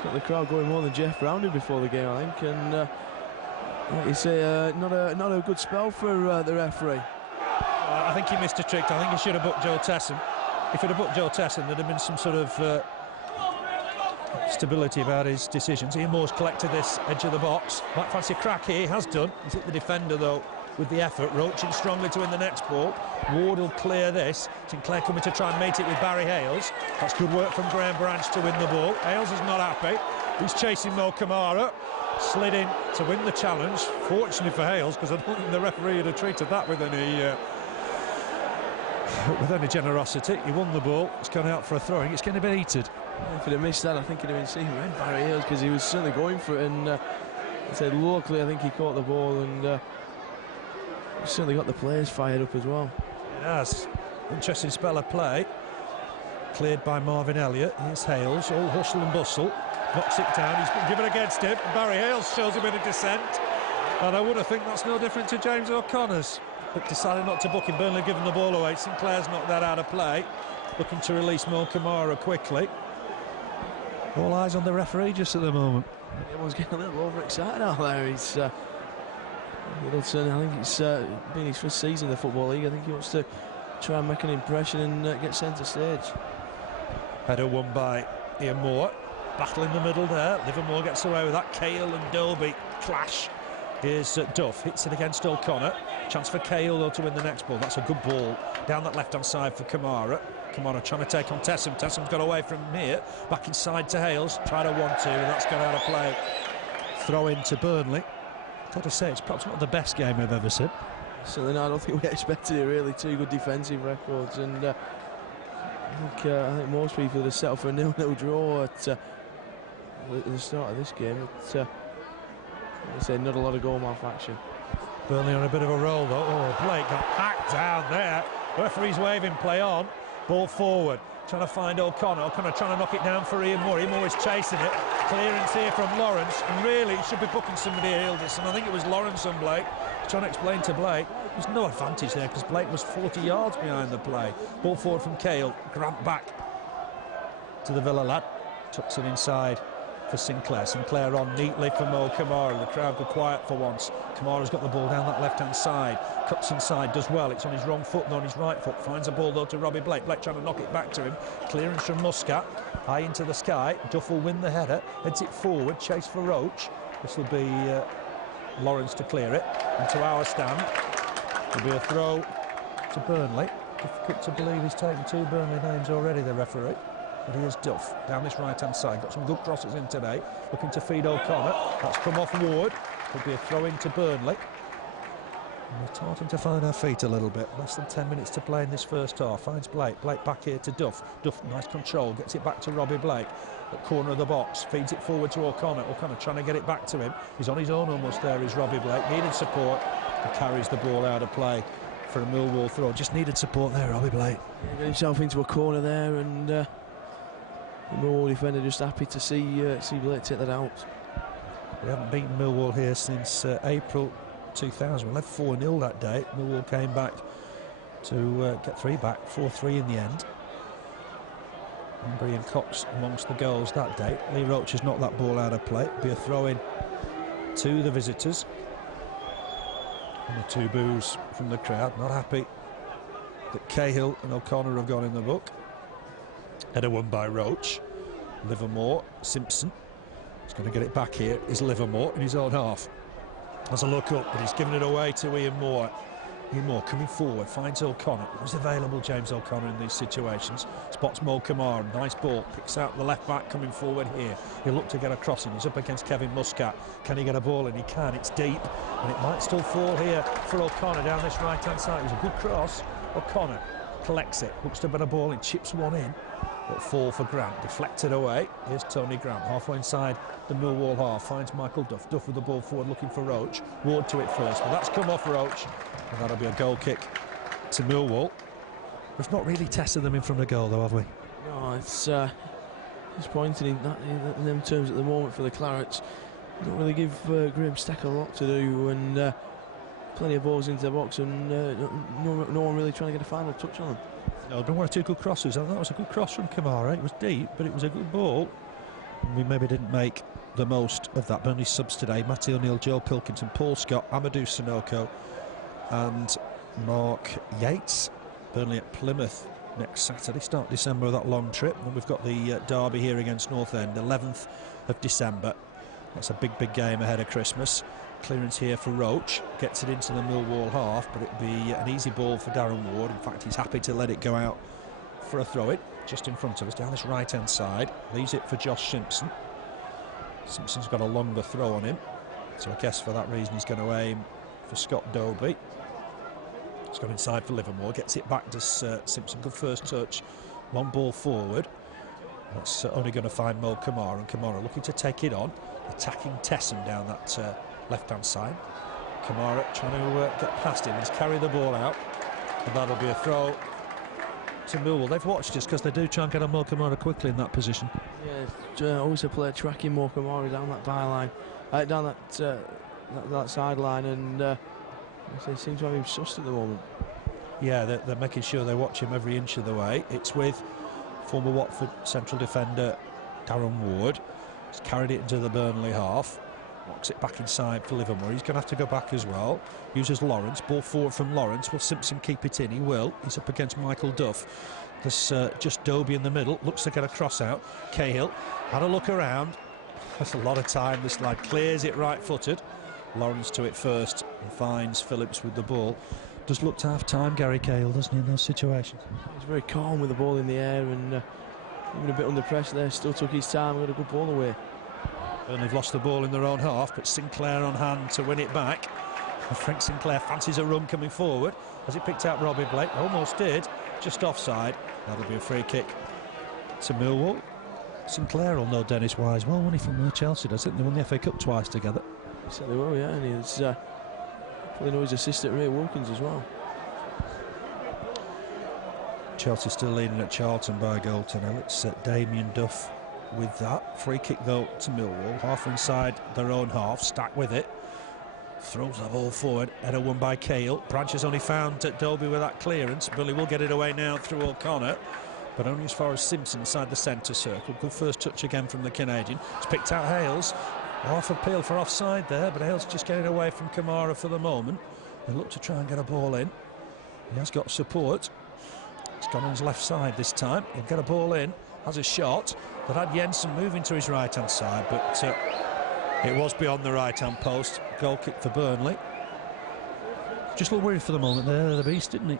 got the crowd going more than Jeff Brown did before the game, I think. And like you say, not a good spell for the referee. I think he missed a trick. I think he should have booked Joe Tesson. If he'd have booked Joe Tesson, there'd have been some sort of stability about his decisions. Ian Moore's collected this edge of the box. Might fancy a crack here. He has done. He's hit the defender though with the effort. Roche in strongly to win the next ball. Ward will clear this. Sinclair coming to try and mate it with Barry Hales. That's good work from Graham Branch to win the ball. Hales is not happy. He's chasing Camara. Slid in to win the challenge. Fortunately for Hales, because I don't think the referee would have treated that with any generosity. He won the ball. It's gone out for a throwing. It's getting a bit heated. If he'd have missed that, I think he'd have been seeing red Barry Hales, because he was certainly going for it. And I said locally, I think he caught the ball, and certainly got the players fired up as well. It has. Interesting spell of play. Cleared by Marvin Elliott. Here's Hales, all hustle and bustle. Knocks it down. He's been given against him. Barry Hales shows a bit of dissent. And I would have think that's no different to James O'Connor's. But decided not to book him. Burnley giving the ball away. Sinclair's knocked that out of play. Looking to release Camara quickly. All eyes on the referee just at the moment. Everyone's getting a little overexcited out there. He's Ilderton, I think it's been his first season in the Football League. I think he wants to try and make an impression and get centre stage. Header won by Ian Moore. Battle in the middle there. Livermore gets away with that. Cahill and Dolby clash. Here's Duff, hits it against O'Connor. Chance for Cahill though to win the next ball. That's a good ball down that left hand side for Camara. Camara trying to take on Tessem. Tessem's got away from here. Back inside to Hales. Tried a 1-2. That's gone out of play. Throw in to Burnley. Got to say, it's perhaps not the best game I've ever seen. Certainly not. I don't think we expected it, really. Two good defensive records, and I think most people would have settled for a 0-0 draw at the start of this game. But I say not a lot of goal-mouth action. Burnley on a bit of a roll though. Oh, Blake got hacked down there. Referee's waving, play on. Ball forward. Trying to find O'Connor. O'Connor trying to knock it down for Ian Moore. Ian Moore is chasing it. Clearance here from Lawrence. And really, he should be booking somebody here, Ilderton. I think it was Lawrence on Blake. Trying to explain to Blake. There's no advantage there because Blake was 40 yards behind the play. Ball forward from Cahill. Grant back to the Villa lad. Tucks it inside for Sinclair. Sinclair on neatly for Camara. The crowd go quiet for once. Kamara's got the ball down that left-hand side. Cuts inside, does well. It's on his wrong foot, not on his right foot. Finds a ball though to Robbie Blake. Blake trying to knock it back to him. Clearance from Muscat. High into the sky. Duff will win the header. Heads it forward. Chase for Roche. This will be Lawrence to clear it. And to our stand. There'll be a throw to Burnley. Difficult to believe he's taken two Burnley names already, the referee. But here's Duff down this right-hand side. Got some good crosses in today. Looking to feed O'Connor. That's come off Ward. Could be a throw in to Burnley. And we're starting to find our feet a little bit. Less than 10 minutes to play in this first half. Finds Blake. Blake back here to Duff. Duff, nice control. Gets it back to Robbie Blake. At corner of the box. Feeds it forward to O'Connor. O'Connor trying to get it back to him. He's on his own almost there, is Robbie Blake. Needed support. He carries the ball out of play for a Millwall throw. Just needed support there, Robbie Blake. Yeah, got himself into a corner there, and the Millwall defender just happy to see Blake take that out. We haven't beaten Millwall here since April 2000. We led 4-0 that day. Millwall came back to get 3 back, 4-3 in the end. Embry and Cox amongst the goals that day. Lee Roche has knocked that ball out of play. Be a throw in to the visitors. And the 2 boos from the crowd. Not happy that Cahill and O'Connor have gone in the book. Header won by Roche. Livermore, Simpson. He's going to get it back here. Is Livermore in his own half. Has a look up, but he's given it away to Ian Moore. Ian Moore coming forward, finds O'Connor. It was available, James O'Connor, in these situations. Spots Camara, nice ball. Picks out the left back coming forward here. He'll look to get a crossing. He's up against Kevin Muscat. Can he get a ball in? He can. It's deep, and it might still fall here for O'Connor down this right-hand side. It was a good cross. O'Connor collects it, looks to put a ball in, chips one in. But fall for Grant, deflected away. Here's Tony Grant, halfway inside the Millwall half, finds Michael Duff. Duff with the ball forward, looking for Roche. Ward to it first, but that's come off Roche. And that'll be a goal kick to Millwall. We've not really tested them in front of goal, though, have we? No, it's disappointing in them terms at the moment for the Clarets. Don't really give Graham Stack a lot to do, and plenty of balls into the box, and no one really trying to get a final touch on them. No, been 1 or 2 good crosses. That was a good cross from Camara. It was deep, but it was a good ball. And we maybe didn't make the most of that. Burnley subs today: Matty O'Neill, Joe Pilkington, Paul Scott, Amadou Sanokho, and Mark Yates. Burnley at Plymouth next Saturday, start December of that long trip. And we've got the derby here against Northend, 11th of December. That's a big game ahead of Christmas. Clearance here for Roche, gets it into the Millwall half, but it'll be an easy ball for Darren Ward. In fact, he's happy to let it go out for a throw-in just in front of us down this right-hand side. Leaves it for Josh Simpson. Simpson's got a longer throw on him, so I guess for that reason he's going to aim for Scott Dobie. He's gone inside for Livermore, gets it back to Simpson. Good first touch, long ball forward. That's only going to find Mo Camara, and Camara looking to take it on, attacking Tesson down that left-hand side. Camara trying to get past him. He's carried the ball out, and that'll be a throw to Millwall. They've watched us because they do try and get on Mo Camara quickly in that position. Yeah, always a player tracking Mo Camara down that byline, down that sideline, and they seem to have him sussed at the moment. Yeah, they're making sure they watch him every inch of the way. It's with former Watford central defender Darren Ward. He's carried it into the Burnley half. Knocks it back inside for Livermore. He's going to have to go back as well. Uses Lawrence. Ball forward from Lawrence. Will Simpson keep it in? He will. He's up against Michael Duff. There's just Dobie in the middle. Looks to get a cross out. Cahill had a look around. That's a lot of time. This lad clears it right-footed. Lawrence to it first and finds Phillips with the ball. Does look to have time, Gary Cahill, doesn't he, in those situations? He's very calm with the ball in the air, and even a bit under pressure there. Still took his time and got a good ball away. And they've lost the ball in their own half, but Sinclair on hand to win it back. And Frank Sinclair fancies a run coming forward. Has it picked out Robbie Blake? Almost did. Just offside. That'll be a free kick to Millwall. Sinclair will know Dennis Wise well, won he from Chelsea, does it? They won the FA Cup twice together. He certainly will, yeah, and he's probably knows his assistant Ray Wilkins as well. Chelsea still leading at Charlton by a goal to nil. It's Damien Duff with that. Free kick though to Millwall, half inside their own half, stacked with it. Throws the ball forward, header won by Cahill. Branch has only found Dobie with that clearance. Billy will get it away now through O'Connor, but only as far as Simpson inside the centre circle. Good first touch again from the Canadian. It's picked out Hales. Half appeal for offside there, but Hales just getting away from Camara for the moment. They look to try and get a ball in. He has got support. It's gone on his left side this time. He'll get a ball in, has a shot. That had Jensen moving to his right-hand side, but it was beyond the right-hand post. Goal kick for Burnley. Just a little worried for the moment there, the beast, didn't he?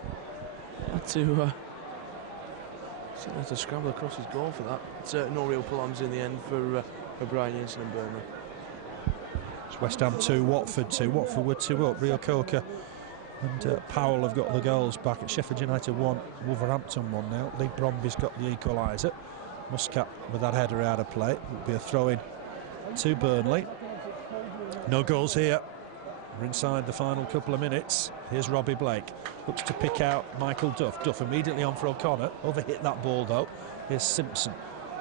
Had to scramble across his goal for that. No real pull-ons in the end for Brian Jensen and Burnley. It's West Ham 2, Watford 2. Watford were 2 up. Rio Coker and Powell have got the goals back. At Sheffield United 1, Wolverhampton 1 now. Lee Bromby's got the equaliser. Muscat with that header out of play. It'll be a throw-in to Burnley. No goals here. We're inside the final couple of minutes. Here's Robbie Blake. Looks to pick out Michael Duff. Duff immediately on for O'Connor. Overhit that ball though. Here's Simpson.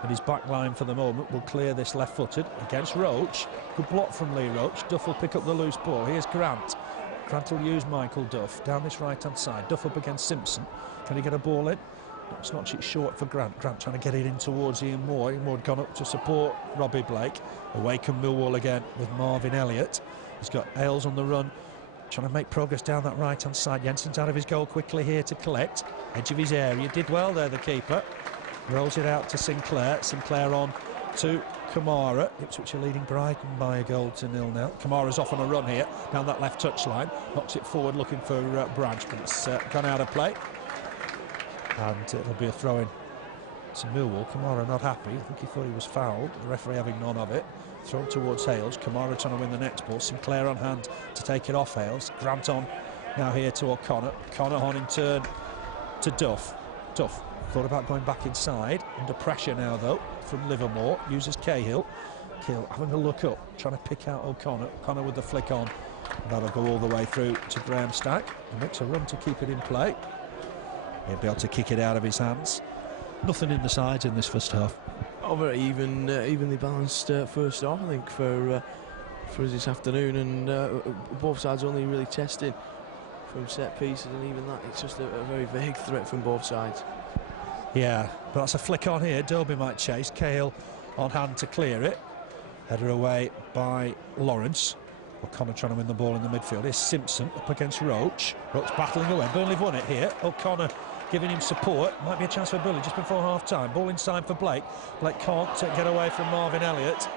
And his back line for the moment will clear this left-footed against Roche. Good block from Lee Roche. Duff will pick up the loose ball. Here's Grant. Grant will use Michael Duff down this right-hand side. Duff up against Simpson. Can he get a ball in? Let's notch it short for Grant. Grant trying to get it in towards Ian Moore. Ian Moore had gone up to support Robbie Blake. Away come Millwall again with Marvin Elliott. He's got Ailes on the run, trying to make progress down that right-hand side. Jensen's out of his goal quickly here to collect. Edge of his area. Did well there, the keeper. Rolls it out to Sinclair. Sinclair on to Camara. Ipswich are leading Brighton by a goal to nil now. Kamara's off on a run here, down that left touchline. Knocks it forward looking for Branch, but it's gone out of play. And it'll be a throw-in to Millwall. Camara not happy. I think he thought he was fouled. The referee having none of it. Thrown towards Hales. Camara trying to win the next ball. Sinclair on hand to take it off Hales. Grant on now here to O'Connor. O'Connor on in turn to Duff. Duff thought about going back inside. Under pressure now though from Livermore. Uses Cahill. Cahill having a look up. Trying to pick out O'Connor. O'Connor with the flick on. That'll go all the way through to Graham Stack. He makes a run to keep it in play. He'll be able to kick it out of his hands. Nothing in the sides in this first half. Oh, very evenly balanced first half, I think, for us this afternoon, and both sides only really testing from set pieces, and even that, it's just a very vague threat from both sides. Yeah, but that's a flick on here. Dobie might chase. Cahill on hand to clear it. Header away by Lawrence. O'Connor trying to win the ball in the midfield. Here's Simpson up against Roche. Roche battling away. Burnley have won it here. O'Connor giving him support. Might be a chance for Burnley just before half-time. Ball inside for Blake. Blake can't get away from Marvin Elliott.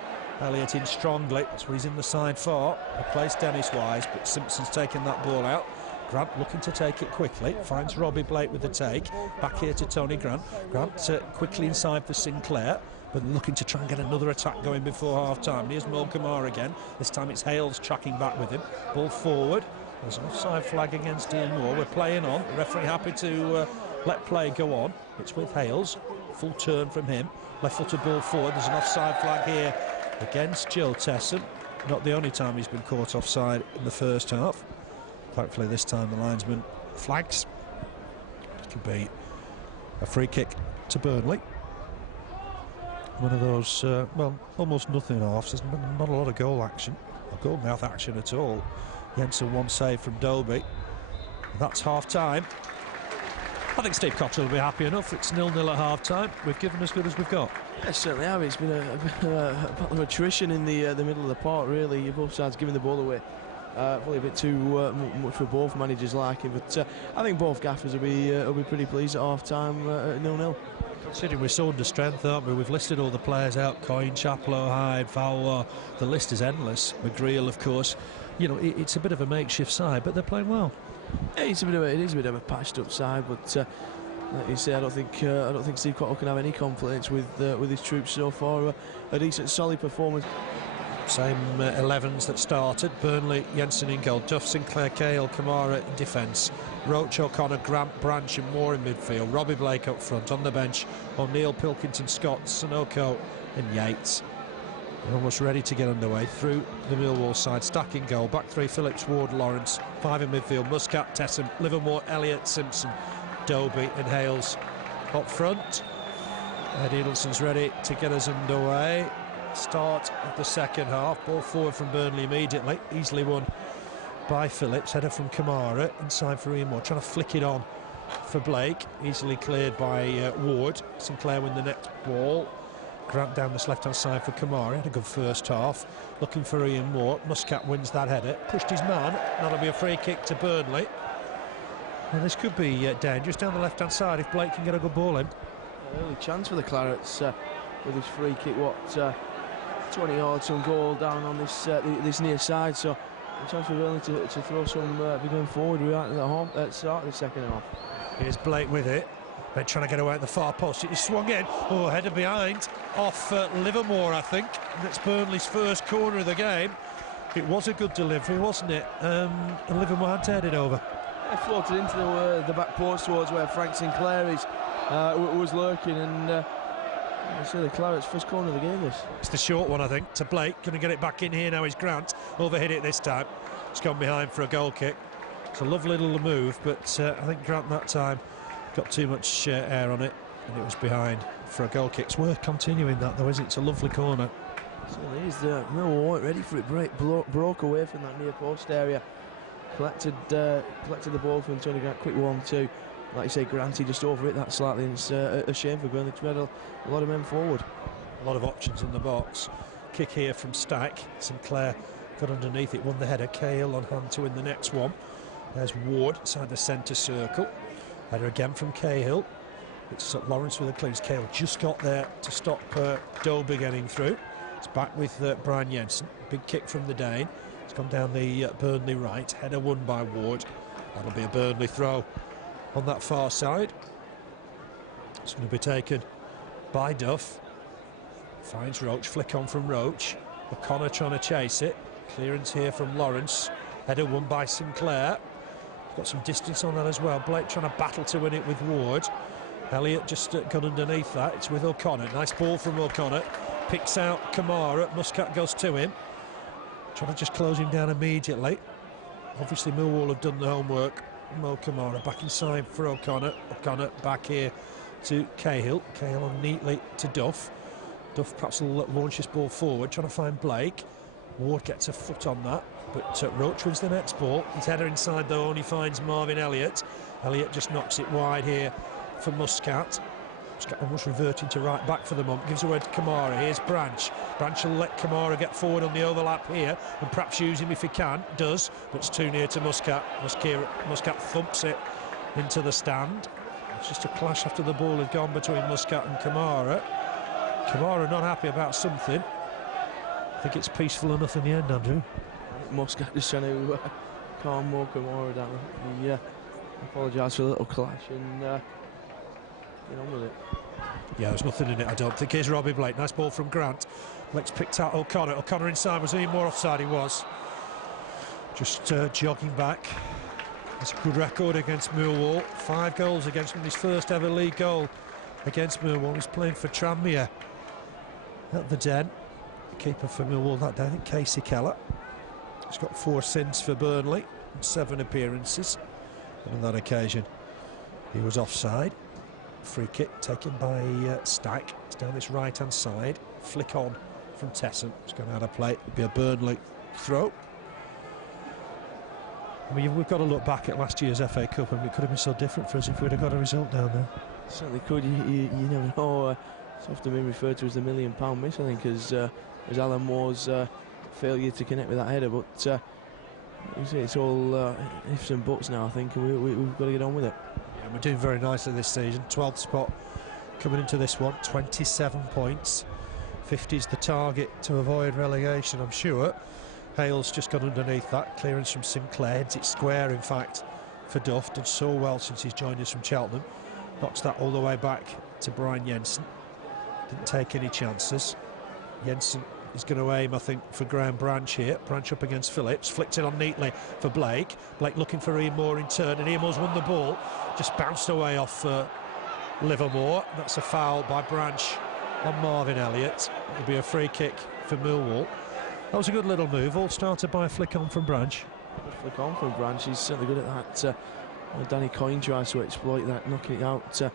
Elliott in strongly. That's where he's in the side far. Replaced Dennis Wise, but Simpson's taken that ball out. Grant looking to take it quickly. Finds Robbie Blake with the take. Back here to Tony Grant. Grant quickly inside for Sinclair, but looking to try and get another attack going before half-time. Here's Mo Camara again. This time it's Hales tracking back with him. Ball forward. There's an offside flag against Ian Moore. We're playing on. The referee happy to let play go on. It's with Hales. full turn from him. Left-footed ball forward. There's an offside flag here against Joe Tesson. Not the only time he's been caught offside in the first half. Thankfully this time the linesman flags. It could be a free kick to Burnley. One of those, well, almost nothing halves. There's not a lot of goal action, or goal mouth action at all. Jensen one save from Dobie. That's half-time. I think Steve Cotterill will be happy enough. It's 0-0 at half-time. We've given as good as we've got. Yeah, certainly have. It's been a battle of attrition in the middle of the park, really. Both sides giving the ball away. Probably a bit too much for both managers liking, but I think both gaffers will be pretty pleased at half-time at 0-0. Considering we're so under strength, aren't we? We've listed all the players out: Coyne, Chaplow, Hyde, Fowler. The list is endless. McGreal, of course. You know, it's a bit of a makeshift side, but they're playing well. Yeah, it is a bit of a patched-up side, but like you say, I don't think Steve Cotterill can have any complaints with his troops so far. A decent, solid performance. Same 11s that started. Burnley, Jensen in goal. Duff, Sinclair, Cahill, Camara in defence. Roche, O'Connor, Grant, Branch and Moore in midfield. Robbie Blake up front. On the bench, O'Neill, Pilkington, Scott, Sanokho and Yates. They're almost ready to get underway through the Millwall side. Stack in goal. Back three: Phillips, Ward, Lawrence. 5 in midfield: Muscat, Tesson, Livermore, Elliott, Simpson, Dobie and Hales up front. Eddie Ilderton's ready to get us underway. Start of the second half. Ball forward from Burnley immediately. Easily won by Phillips. Header from Camara. Inside for Ian Moore. Trying to flick it on for Blake. Easily cleared by Ward. Sinclair win the next ball. Grant down this left-hand side for Camara. Had a good first half. Looking for Ian Moore. Muscat wins that header. Pushed his man. That'll be a free kick to Burnley. And this could be dangerous down the left-hand side if Blake can get a good ball in. Early chance for the Clarets with his free kick. 20 yards on goal down on this near side. So a chance for Burnley to throw some, be going forward right at the start of the second half. Here's Blake with it. They're trying to get away at the far post. It is swung in. Oh, header behind off Livermore, I think. That's Burnley's first corner of the game. It was a good delivery, wasn't it? And Livermore had to head it over. It floated into the back post towards where Frank Sinclair was lurking, and so the Clarets' first corner of the game. It's the short one, I think, to Blake. Going to get it back in here now is Grant. Overhit it this time. It's gone behind for a goal kick. It's a lovely little move, but I think Grant that time got too much air on it, and it was behind for a goal kick. It's worth continuing that, though, isn't it? It's a lovely corner. So there's the Millwall weren't ready for it. Broke away from that near post area. Collected the ball from Tony Grant. Quick 1-2. Like you say, Grant, he just over it that slightly, and it's a shame for Burnley to have a lot of men forward. A lot of options in the box. Kick here from Stack. Sinclair got underneath it, won the header. Cahill on hand to win the next one. There's Ward inside the centre circle. Header again from Cahill. It's Lawrence with a clearance. Cahill just got there to stop Dobie getting through. It's back with Brian Jensen. Big kick from the Dane. It's gone down the Burnley right. Header won by Ward. That'll be a Burnley throw on that far side. It's going to be taken by Duff. Finds Roche. Flick on from Roche. O'Connor trying to chase it. Clearance here from Lawrence. Header won by Sinclair. Got some distance on that as well. Blake trying to battle to win it with Ward. Elliott just got underneath that. It's with O'Connor. Nice ball from O'Connor. Picks out Camara. Muscat goes to him. Trying to just close him down immediately. Obviously Millwall have done the homework. Mo Camara back inside for O'Connor. O'Connor back here to Cahill. Cahill on neatly to Duff. Duff perhaps will launch this ball forward, trying to find Blake. Ward gets a foot on that, but Roche wins the next ball. His header inside though only finds Marvin Elliott. Elliott just knocks it wide here for Muscat. Muscat almost reverting to right back for the moment. Gives away to Camara. Here's Branch. Branch will let Camara get forward on the overlap here and perhaps use him if he can. Does, but it's too near to Muscat. Muscat thumps it into the stand. It's just a clash after the ball had gone between Muscat and Camara. Camara not happy about something. I think it's peaceful enough in the end, Andrew. Muscat just trying to calm Mo Camara down. He apologised for a little clash and get on with it. Yeah, there's nothing in it, I don't think. Here's Robbie Blake. Nice ball from Grant. Blake's picked out O'Connor. O'Connor inside. Was he more offside? He was. Just jogging back. It's a good record against Millwall. 5 goals against him. His first ever league goal against Millwall. He's playing for Tranmere at the Den. Keeper for Millwall that day, I think Casey Keller. He's got 4 sins for Burnley and 7 appearances. And on that occasion, he was offside. Free kick taken by Stack. It's down this right-hand side. Flick on from Tesson. It's going out of play. It'll be a Burnley throw. I mean, we've got to look back at last year's FA Cup, and it could have been so different for us if we'd have got a result down there. Certainly could. You never know. It's often been referred to as the £1 million miss, I think, as Alan Moore's failure to connect with that header. But it's all ifs and buts now, I think, and we've got to get on with it. Yeah, we're doing very nicely this season. 12th spot coming into this one, 27 points. 50 is the target to avoid relegation, I'm sure. Hale's just gone underneath that. Clearance from Sinclair. Heads it square, in fact, for Duff. Done so well since he's joined us from Cheltenham. Knocks that all the way back to Brian Jensen. Didn't take any chances. Jensen is going to aim, I think, for Graham Branch here. Branch up against Phillips. Flicked it on neatly for Blake. Blake looking for Ian Moore in turn, and Ian Moore's won the ball. Just bounced away off Livermore. That's a foul by Branch on Marvin Elliott. It'll be a free kick for Millwall. That was a good little move, all started by a flick on from Branch. Flick on from Branch, he's certainly good at that. Danny Coyne tries to exploit that, knocking it out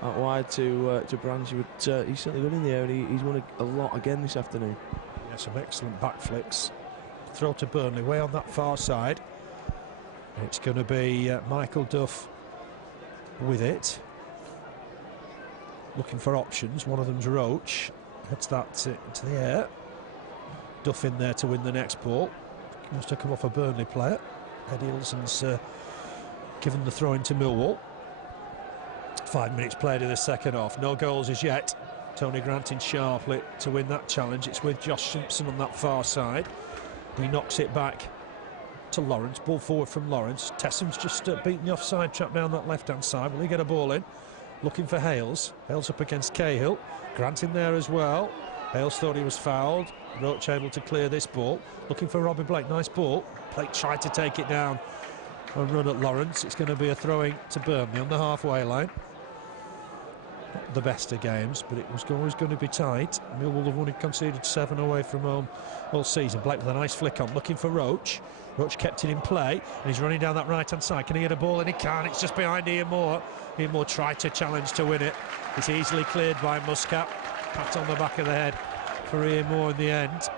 wide to Branch, but he's certainly good in the air, and he's won a lot again this afternoon. Yeah, some excellent back flicks. Throw to Burnley, way on that far side. It's going to be Michael Duff with it. Looking for options, one of them's Roche. Heads that into the air. Duff in there to win the next ball. Must have come off a Burnley player. Eddie Ilderton's given the throw into Millwall. 5 minutes played in the second half. No goals as yet. Tony Grant in sharply to win that challenge. It's with Josh Simpson on that far side. He knocks it back to Lawrence. Ball forward from Lawrence. Tesson's just beaten the offside trap down that left-hand side. Will he get a ball in? Looking for Hales. Hales up against Cahill. Grant in there as well. Hales thought he was fouled. Roche able to clear this ball. Looking for Robbie Blake. Nice ball. Blake tried to take it down and run at Lawrence. It's going to be a throwing to Burnley on the halfway line. Not the best of games, but it was always going to be tight. Millwall have only conceded 7 away from home all season. Blake with a nice flick on. Looking for Roche. Roche kept it in play, and he's running down that right-hand side. Can he get a ball? And he can. It's just behind Ian Moore. Ian Moore tried to challenge to win it. It's easily cleared by Muscat. Pat on the back of the head for Ian Moore in the end.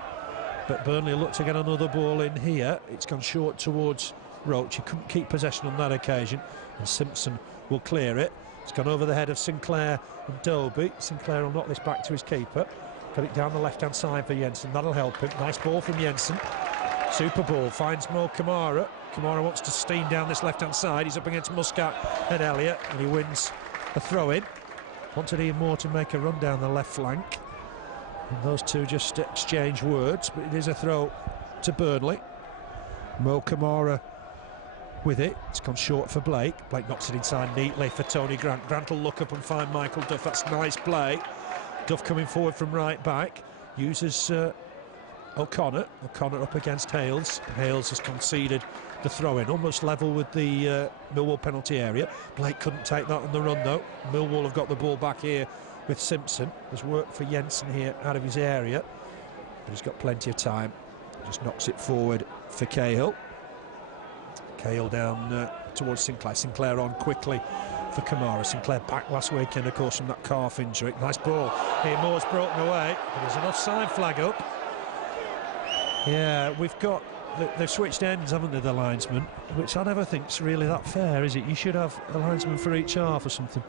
But Burnley look to get another ball in here. It's gone short towards Roche. He couldn't keep possession on that occasion, and Simpson will clear it. It's gone over the head of Sinclair and Dobie. Sinclair will knock this back to his keeper. Got it down the left-hand side for Jensen. That'll help him. Nice ball from Jensen. Super ball. Finds Mo Camara. Camara wants to steam down this left-hand side. He's up against Muscat and Elliott, and he wins a throw-in. Wanted Ian Moore to make a run down the left flank. And those two just exchange words, but it is a throw to Burnley. Mo Camara with it. It's gone short for Blake. Blake knocks it inside neatly for Tony Grant. Grant will look up and find Michael Duff. That's nice play. Duff coming forward from right back. Uses O'Connor. O'Connor up against Hales. Hales has conceded the throw-in. Almost level with the Millwall penalty area. Blake couldn't take that on the run though. Millwall have got the ball back here with Simpson. There's work for Jensen here out of his area, but he's got plenty of time. Just knocks it forward for Cahill. Cahill down towards Sinclair. Sinclair on quickly for Camara. Sinclair back last weekend, of course, from that calf injury. Nice ball. Here, Moore's broken away, but there's an offside flag up. Yeah, we've got... They've switched ends, haven't they, the linesmen? Which I never think's really that fair, is it? You should have a linesman for each half or something.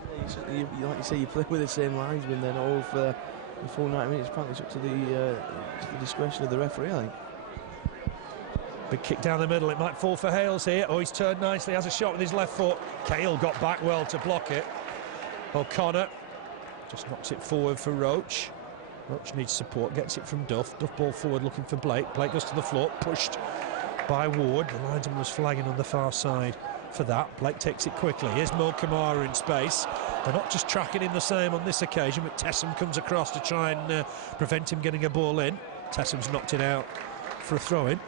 Yeah, like you say, you play with the same linesman then all for the full 90 minutes. Apparently it's up to the discretion of the referee, I think. Big kick down the middle. It might fall for Hales here. Oh, he's turned nicely. Has a shot with his left foot. Cahill got back well to block it. O'Connor just knocks it forward for Roche. Roche needs support, gets it from Duff. Duff ball forward looking for Blake. Blake goes to the floor, pushed by Ward. The linesman was flagging on the far side for that. Blake takes it quickly. Here's Mo Camara in space. They're not just tracking him the same on this occasion, but Tesson comes across to try and prevent him getting a ball in. Tesson's knocked it out for a throw-in.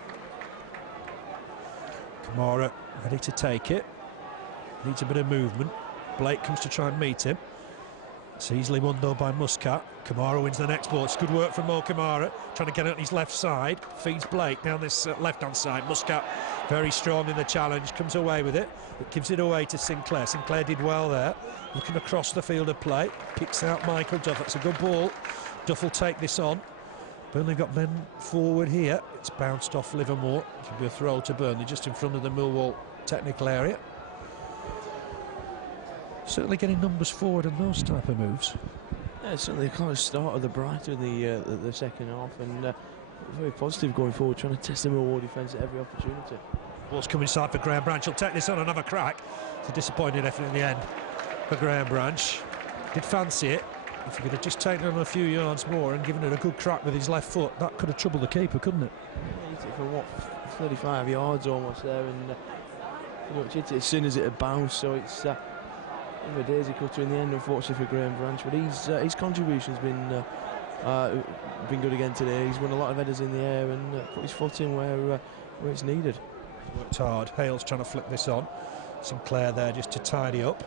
Camara ready to take it. Needs a bit of movement. Blake comes to try and meet him. It's easily won though by Muscat. Camara wins the next ball. It's good work from Mo Camara, trying to get it on his left side. Feeds Blake down this left-hand side. Muscat very strong in the challenge, comes away with it. It gives it away to Sinclair. Sinclair did well there, looking across the field of play. Picks out Michael Duff. That's a good ball. Duff will take this on. Burnley got men forward here. It's bounced off Livermore. It could be a throw to Burnley just in front of the Millwall technical area. Certainly getting numbers forward in those type of moves. Yeah, certainly kind of started the brighter in the second half, and very positive going forward, trying to test the Millwall defence at every opportunity. Ball's coming inside for Graham Branch. He'll take this on and have a crack. It's a disappointing effort in the end for Graham Branch. Did fancy it. If he could have just taken it on a few yards more and given it a good crack with his left foot, that could have troubled the keeper, couldn't it? Yeah, he hit it for what, 35 yards almost there, and pretty much hit it as soon as it had bounced. So it's a daisy cutter in the end, unfortunately for Graham Branch. But his contribution's been good again today. He's won a lot of headers in the air and put his foot in where it's needed. Worked hard. Hale's trying to flick this on. Sinclair there just to tidy up.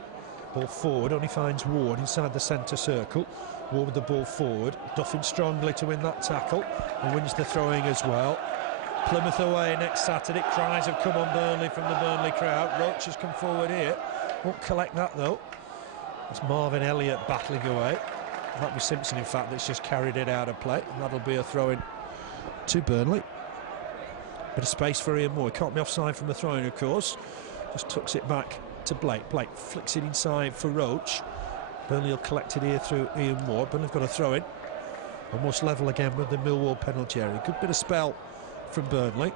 Ball forward, only finds Ward inside the centre circle. Ward with the ball forward. Duffing strongly to win that tackle and wins the throwing as well. Plymouth away next Saturday. Cries have come on Burnley from the Burnley crowd. Roche has come forward here. Won't collect that though. It's Marvin Elliott battling away. Might be Simpson, in fact, that's just carried it out of play. And that'll be a throw-in to Burnley. Bit of space for Ian Moore. He can't be offside from the throw-in, of course. Just tucks it back to Blake. Blake flicks it inside for Roche. Burnley will collect it here through Ian Moore. Burnley have got a throw-in. Almost level again with the Millwall penalty area. Good bit of spell from Burnley.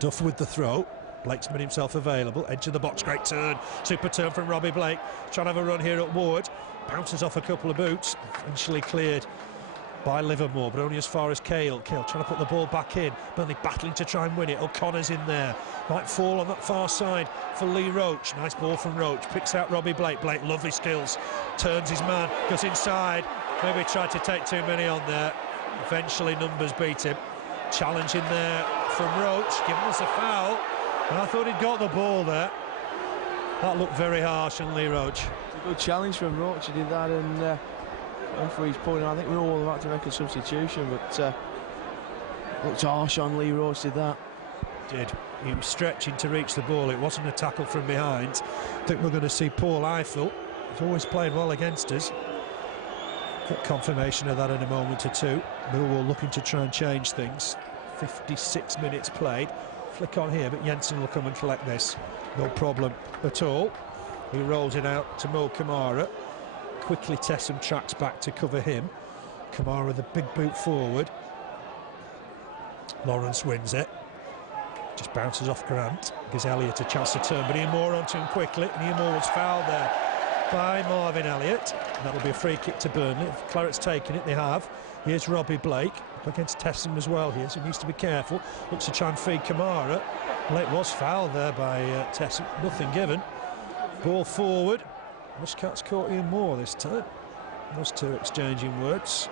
Duff with the throw. Blake's made himself available. Edge of the box, great turn. Super turn from Robbie Blake. Trying to have a run here at Ward. Bounces off a couple of boots. Eventually cleared by Livermore, but only as far as Cahill. Cahill trying to put the ball back in. Burnley battling to try and win it. O'Connor's in there. Might fall on that far side for Lee Roche. Nice ball from Roche. Picks out Robbie Blake. Blake, lovely skills. Turns his man. Goes inside. Maybe tried to take too many on there. Eventually numbers beat him. Challenge in there from Roche. Giving us a foul. And I thought he'd got the ball there. That looked very harsh on Lee Roche. It's a good challenge from Roche. He did that, and referee's pulling. I think we were all about to make a substitution, but looked harsh on Lee Roche. Did that? Did. He was stretching to reach the ball. It wasn't a tackle from behind. I think we're going to see Paul Eiffel. He's always played well against us. Get confirmation of that in a moment or two. Millwall looking to try and change things. 56 minutes played. Flick on here, but Jensen will come and collect this. No problem at all. He rolls it out to Mo Camara. Quickly tests some tracks back to cover him. Camara with a big boot forward. Lawrence wins it. Just bounces off Grant. Gives Elliott a chance to turn, but Ian Moore onto him quickly. And Ian Moore was fouled there by Marvin Elliott. And that'll be a free kick to Burnley. If Claret's taken it, they have. Here's Robbie Blake. Up against Tesson as well here, so he needs to be careful. Looks to try and feed Camara. Blake was fouled there by Tesson. Nothing given. Ball forward. Muscat's caught Ian Moore this time. Those two exchanging words.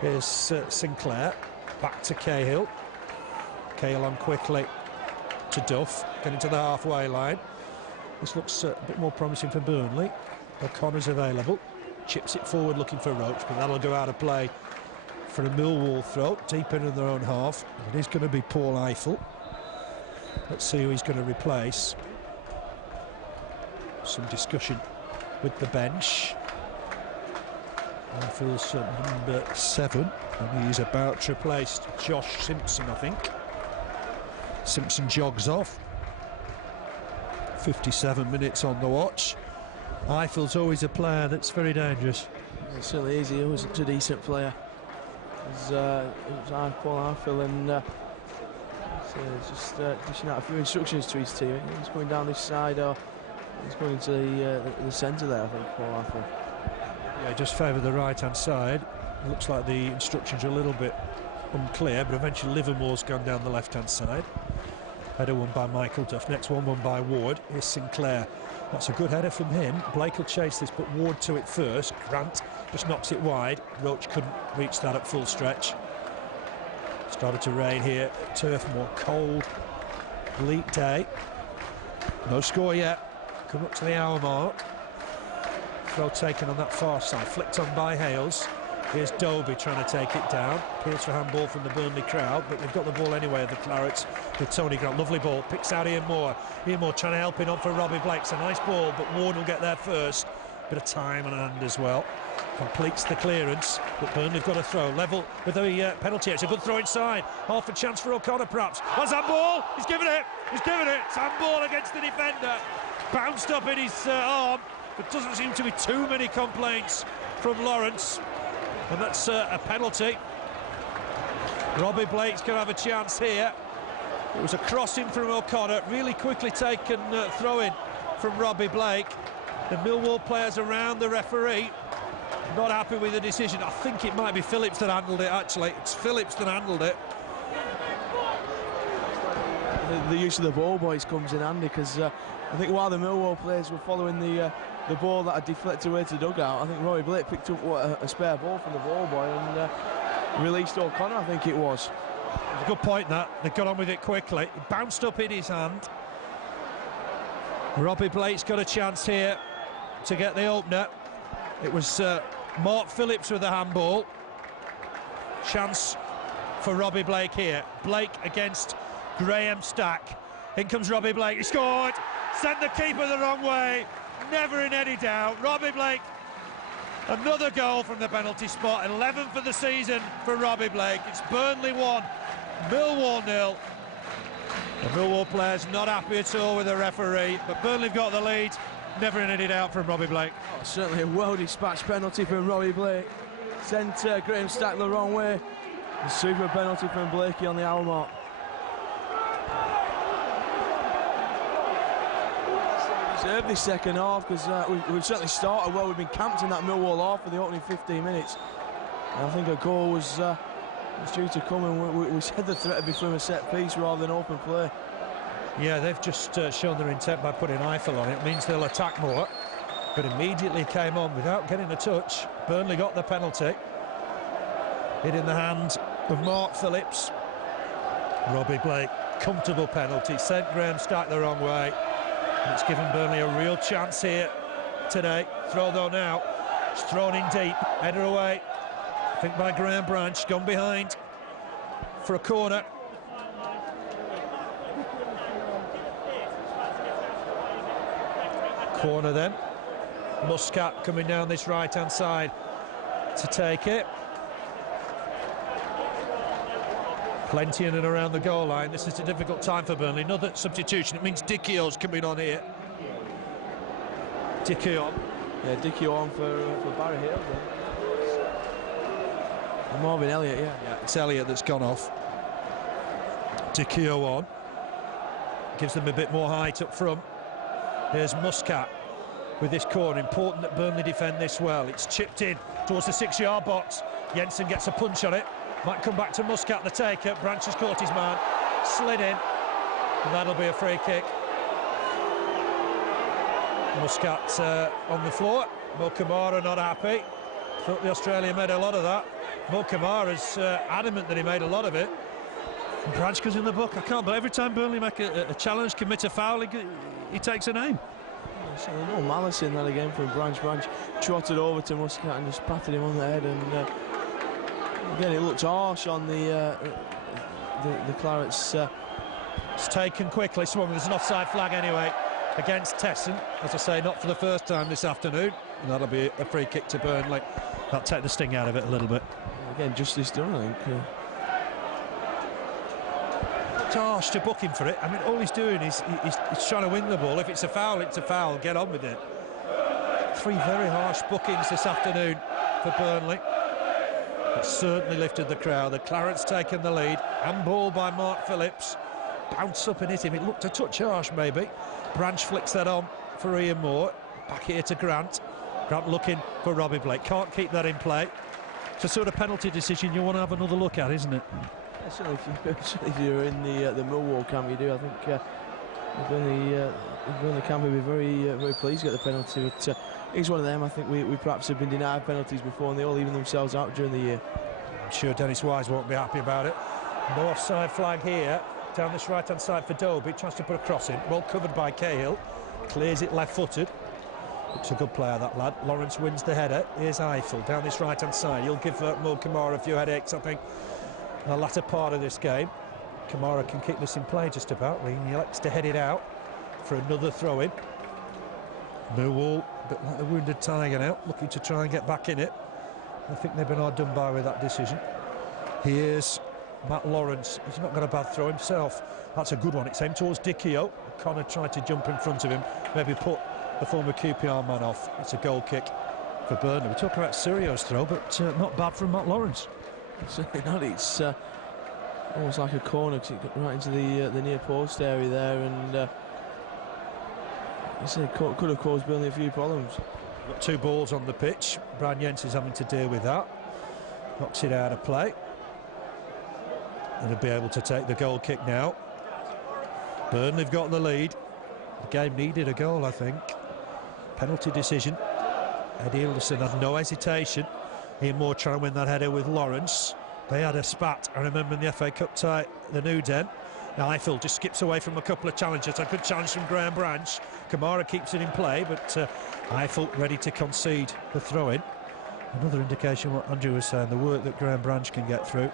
Here's Sinclair. Back to Cahill. Cahill on quickly to Duff. Getting to the halfway line. This looks a bit more promising for Burnley. O'Connor's available. Chips it forward looking for Roche, but that'll go out of play for a Millwall throw, deep into their own half. It is going to be Paul Eiffel. Let's see who he's going to replace. Some discussion with the bench. Eiffel's number 7, and he's about to replace Josh Simpson, I think. Simpson jogs off. 57 minutes on the watch. Eiffel's always a player that's very dangerous. It certainly is. He was such a decent player. It was Paul Eiffel, and just dishing out a few instructions to his team. He's going down this side, or he's going to the centre there, I think, Paul Eiffel. Yeah, just favoured the right-hand side. It looks like the instructions are a little bit unclear, but eventually Livermore's gone down the left-hand side. Header won by Michael Duff. Next one won by Ward. Here's Sinclair. That's a good header from him. Blake will chase this, but Ward to it first. Grant just knocks it wide. Roche couldn't reach that at full stretch. Started to rain here at Turf Moor. Cold, bleak day. No score yet. Come up to the hour mark. Throw taken on that far side, flicked on by Hales. Here's Dobie trying to take it down. Appeals for handball from the Burnley crowd, but they've got the ball anyway, the Clarets, with Tony Grant. Lovely ball, picks out Ian Moore. Ian Moore trying to help it on for Robbie Blake. It's a nice ball, but Ward will get there first. Bit of time on hand as well. Completes the clearance, but Burnley have got a throw. Level with the penalty. It's a good throw inside. Half a chance for O'Connor, perhaps. That's handball. He's given it. He's given it. It's handball against the defender. Bounced up in his arm. There doesn't seem to be too many complaints from Lawrence. And that's a penalty. Robbie Blake's going to have a chance here. It was a crossing from O'Connor. Really quickly taken throw-in from Robbie Blake. The Millwall players around the referee not happy with the decision. I think it might be Phillips that handled it, actually. It's Phillips that handled it. The use of the ball boys comes in handy, because I think while the Millwall players were following the ball that had deflected away to the dugout, I think Robbie Blake picked up a spare ball from the ball boy and released O'Connor, I think it was. It's a good point, that. They got on with it quickly. It bounced up in his hand. Robbie Blake's got a chance here to get the opener. It was Mark Phillips with the handball. Chance for Robbie Blake here. Blake against Graham Stack. In comes Robbie Blake. He scored. Sent the keeper the wrong way. Never in any doubt. Robbie Blake. Another goal from the penalty spot. 11 for the season for Robbie Blake. It's Burnley 1, Millwall 0. The Millwall players not happy at all with the referee, but Burnley have got the lead. Never in any doubt from Robbie Blake. Oh, certainly a well-dispatched penalty from Robbie Blake. Sent Graham Stack the wrong way. A super penalty from Blakey on the hour mark. Served this second half, because we've certainly started well. We've been camped in that Millwall half for the opening 15 minutes. And I think a goal was due to come, and we said the threat would be from a set piece rather than open play. Yeah, they've just shown their intent by putting Eiffel on it. It means they'll attack more, but immediately came on without getting a touch. Burnley got the penalty. Hit in the hand of Mark Phillips. Robbie Blake, comfortable penalty. Sent Graham Stack the wrong way. And it's given Burnley a real chance here today. Throw though now. It's thrown in deep. Header away. I think by Graham Branch. Gone behind for a corner. Corner then. Muscat coming down this right-hand side to take it. Plenty in and around the goal line. This is a difficult time for Burnley. Another substitution. It means Dickio's coming on here. Diccio. Yeah, Diccio on for Barry Hill. Marvin Elliott, yeah. It's Elliott that's gone off. Diccio on. Gives them a bit more height up front. Here's Muscat with this corner. Important that Burnley defend this well. It's chipped in towards the 6-yard box. Jensen gets a punch on it. Might come back to Muscat, the taker. Branch has caught his man. Slid in. And that'll be a free kick. Muscat on the floor. Mo Camara not happy. Thought the Australian made a lot of that. Mo Camara's adamant that he made a lot of it. And Branch goes in the book. I can't, but every time Burnley make a challenge, commit a foul, he takes a name. So no malice in that again from Branch. Branch trotted over to Muscat and just patted him on the head, and again it looked harsh on the Clarets. It's taken quickly, swung. There's an offside flag anyway against Tesson. As I say, not for the first time this afternoon. And that'll be a free kick to Burnley. That'll take the sting out of it a little bit. Again, justice done, I think. It's harsh to book him for it. I mean, all he's doing is he's trying to win the ball. If it's a foul, it's a foul. Get on with it. 3 very harsh bookings this afternoon for Burnley. It certainly lifted the crowd. The Clarets taken the lead. Handball by Mark Phillips. Bounce up and hit him. It looked a touch harsh, maybe. Branch flicks that on for Ian Moore. Back here to Grant. Grant looking for Robbie Blake. Can't keep that in play. It's a sort of penalty decision you want to have another look at, isn't it? Certainly if you're in the Millwall camp, you do. I think Burnley camp will be very pleased to get the penalty. But he's one of them. I think we perhaps have been denied penalties before, and they all even themselves out during the year. I'm sure Dennis Wise won't be happy about it. No offside flag here. Down this right-hand side for Dobie. Tries to put a cross in. Well covered by Cahill. Clears it left-footed. Looks a good player, that lad. Lawrence wins the header. Here's Eiffel down this right-hand side. He'll give Mo Camara a few headaches, I think, in the latter part of this game. Camara can keep this in play just about. He likes to head it out for another throw-in. Millwall, a bit like the wounded tiger now, looking to try and get back in it. I think they've been hard done by with that decision. Here's Matt Lawrence. He's not got a bad throw himself. That's a good one. It's aimed towards Dicchio. Connor tried to jump in front of him, maybe put the former QPR man off. It's a goal kick for Burnley. We talk about Sirio's throw, but not bad from Matt Lawrence. Certainly not. It's almost like a corner, because it got right into the near post area there, and could have caused Burnley a few problems. Got two balls on the pitch. Brian Jensen's having to deal with that. Knocks it out of play. And he'll be able to take the goal kick now. Burnley have got the lead. The game needed a goal, I think. Penalty decision. Eddie Ilderton had no hesitation. Ian Moore trying to win that header with Lawrence. They had a spat, I remember, in the FA Cup tie, the New Den. Eiffel just skips away from a couple of challenges. A good challenge from Graham Branch. Camara keeps it in play, but Eiffel ready to concede the throw-in. Another indication what Andrew was saying, the work that Graham Branch can get through.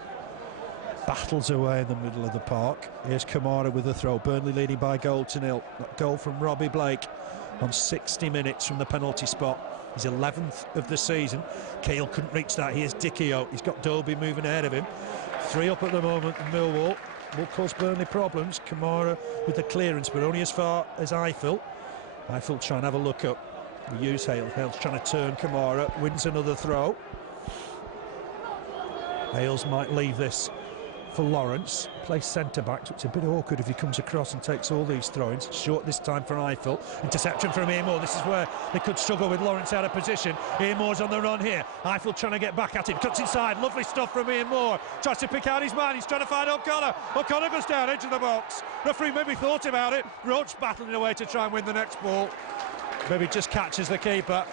Battles away in the middle of the park. Here's Camara with the throw. Burnley leading by goal to nil. That goal from Robbie Blake on 60 minutes from the penalty spot. His 11th of the season. Cahill couldn't reach that. Here's Dicchio. He's got Dobie moving ahead of him. 3 up at the moment in Millwall. Will cause Burnley problems. Camara with the clearance, but only as far as Eiffel. Eiffel trying to have a look up. We use Hale. Hale's trying to turn Camara. Wins another throw. Hales might leave this for Lawrence. Plays centre-back, so it's a bit awkward if he comes across and takes all these throw-ins. Short this time for Eiffel. Interception from Ian Moore. This is where they could struggle with Lawrence out of position. Ian Moore's on the run here. Eiffel trying to get back at him. Cuts inside. Lovely stuff from Ian Moore. Tries to pick out his man. He's trying to find O'Connor. O'Connor goes down into the box. Referee maybe thought about it. Roche battling away to try and win the next ball. Maybe just catches the keeper.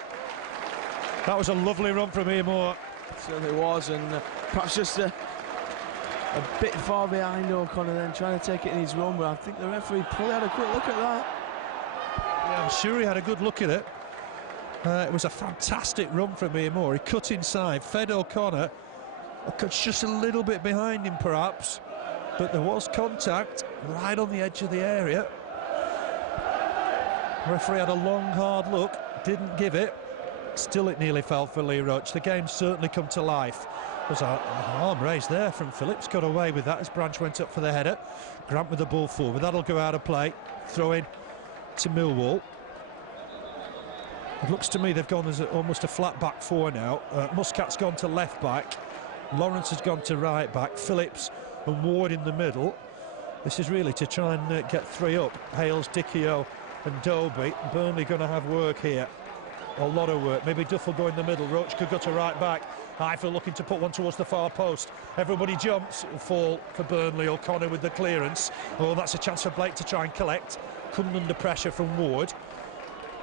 That was a lovely run from Ian Moore. It certainly was, and perhaps just a bit far behind O'Connor then, trying to take it in his run, but I think the referee probably had a quick look at that. Yeah, I'm sure he had a good look at it. It was a fantastic run from Ian Moore. He cut inside, fed O'Connor. Just a little bit behind him perhaps, but there was contact right on the edge of the area. The referee had a long, hard look, didn't give it. Still it nearly fell for Lee Roche. The game's certainly come to life. There's an arm raised there from Phillips, got away with that as Branch went up for the header. Grant with the ball forward, that'll go out of play. Throw in to Millwall. It looks to me they've gone as almost a flat back four now. Muscat's gone to left back, Lawrence has gone to right back, Phillips and Ward in the middle. This is really to try and get 3 up. Hales, Dicchio and Dobie. Burnley going to have work here. A lot of work. Maybe Duff will go in the middle. Roche could go to right back. Eiffel looking to put one towards the far post. Everybody jumps. It'll fall for Burnley. O'Connor with the clearance. Oh, that's a chance for Blake to try and collect. Couldn't under pressure from Ward.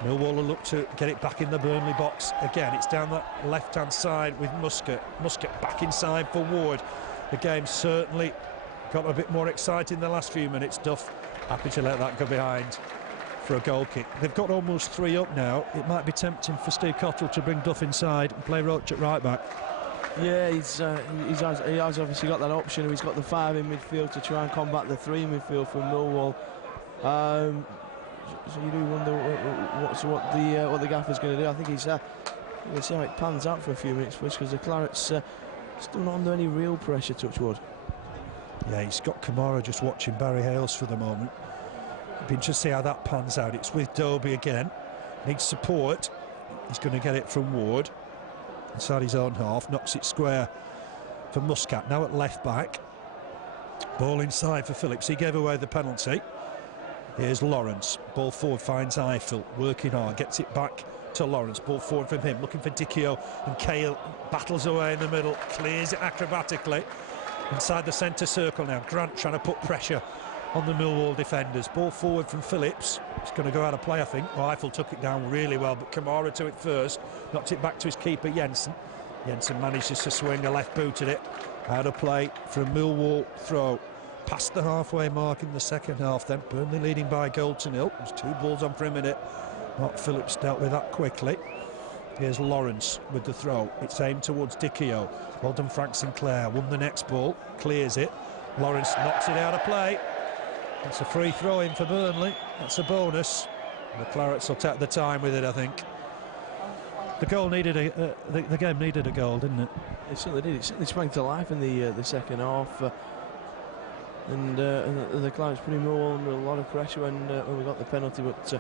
Millwall will look to get it back in the Burnley box again. It's down that left-hand side with Muscat. Muscat back inside for Ward. The game certainly got a bit more exciting in the last few minutes. Duff happy to let that go behind for a goal kick. They've got almost 3 up now. It might be tempting for Steve Cotterill to bring Duff inside and play Roche at right back. Yeah, he has obviously got that option. He's got the 5 in midfield to try and combat the 3 in midfield from Millwall. So you do wonder what the gaffer's going to do. I think he's we'll see how it pans out for a few minutes first, because the Clarets still not under any real pressure, touchwood. Yeah, he's got Camara just watching Barry Hales for the moment. It'd be interesting to see how that pans out. It's with Dobie again. Needs support. He's going to get it from Ward. Inside his own half. Knocks it square for Muscat. Now at left back. Ball inside for Phillips. He gave away the penalty. Here's Lawrence. Ball forward finds Eiffel. Working hard. Gets it back to Lawrence. Ball forward from him. Looking for Dicchio. And Cahill battles away in the middle. Clears it acrobatically. Inside the centre circle now. Grant trying to put pressure on the Millwall defenders. Ball forward from Phillips. It's going to go out of play, I think. Oh, Eiffel took it down really well, but Camara to it first. Knocked it back to his keeper, Jensen. Jensen manages to swing a left-booted it. Out of play for a Millwall throw. Past the halfway mark in the second half then. Burnley leading by a goal to nil. There's 2 balls on for a minute Mark Phillips dealt with that quickly. Here's Lawrence with the throw. It's aimed towards Dicchio. Well done, Frank Sinclair. Won the next ball. Clears it. Lawrence knocks it out of play. That's a free throw in for Burnley. That's a bonus. The Clarets will take the time with it, I think. The goal needed the game needed a goal, didn't it? It certainly did. It certainly sprang to life in the second half. And the Clarets putting Millwall under a lot of pressure when we got the penalty. But so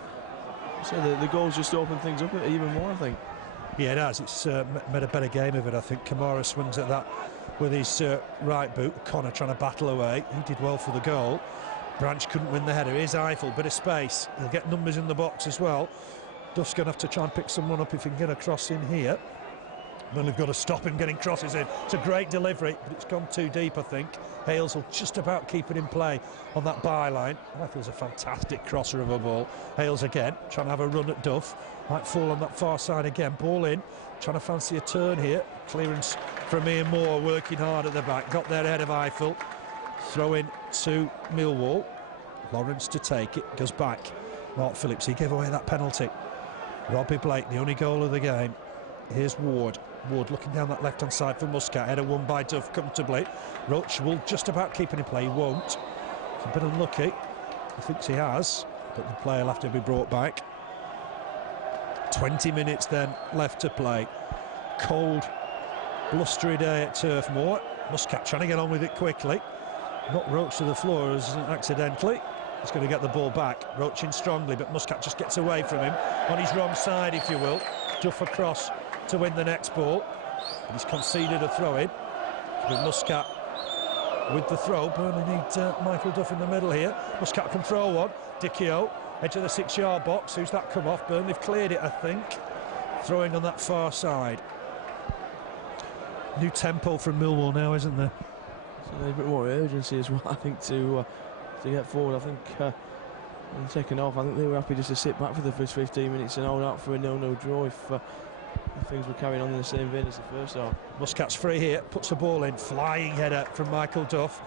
the goals just opened things up even more, I think. Yeah, it has. It's made a better game of it, I think. Camara swings at that with his right boot. Connor trying to battle away. He did well for the goal. Branch couldn't win the header. Here's Eiffel, bit of space. He'll get numbers in the box as well. Duff's going to have to try and pick someone up if he can get a cross in here. Then they've got to stop him getting crosses in. It's a great delivery, but it's gone too deep, I think. Hales will just about keep it in play on that byline. Eiffel's a fantastic crosser of a ball. Hales again, trying to have a run at Duff. Might fall on that far side again. Ball in, trying to fancy a turn here. Clearance from Ian Moore, working hard at the back. Got there ahead of Eiffel. Throw in to Millwall. Lawrence to take it, goes back. Mark Phillips, he gave away that penalty. Robbie Blake, the only goal of the game. Here's Ward. Ward looking down that left-hand side for Muscat. Header won by Duff comfortably. Roche will just about keep it in play. He won't. It's a bit unlucky. He thinks he has, but the player will have to be brought back. 20 minutes then left to play. Cold, blustery day at Turf Moor. Muscat trying to get on with it quickly. Not Roche to the floor as accidentally. He's going to get the ball back. Roche in strongly, but Muscat just gets away from him on his wrong side, if you will. Duff across to win the next ball. And he's conceded a throw-in. With Muscat with the throw. Burnley need Michael Duff in the middle here. Muscat can throw one. Dicchio, edge of the 6-yard box. Who's that come off? Burnley have cleared it, I think. Throwing on that far side. New tempo from Millwall now, isn't there? So a bit more urgency as well, I think, to get forward. I think in the second half, I think they were happy just to sit back for the first 15 minutes and hold out for a 0-0 draw if things were carrying on in the same vein as the first half. Muscat's free here, puts the ball in, flying header from Michael Duff.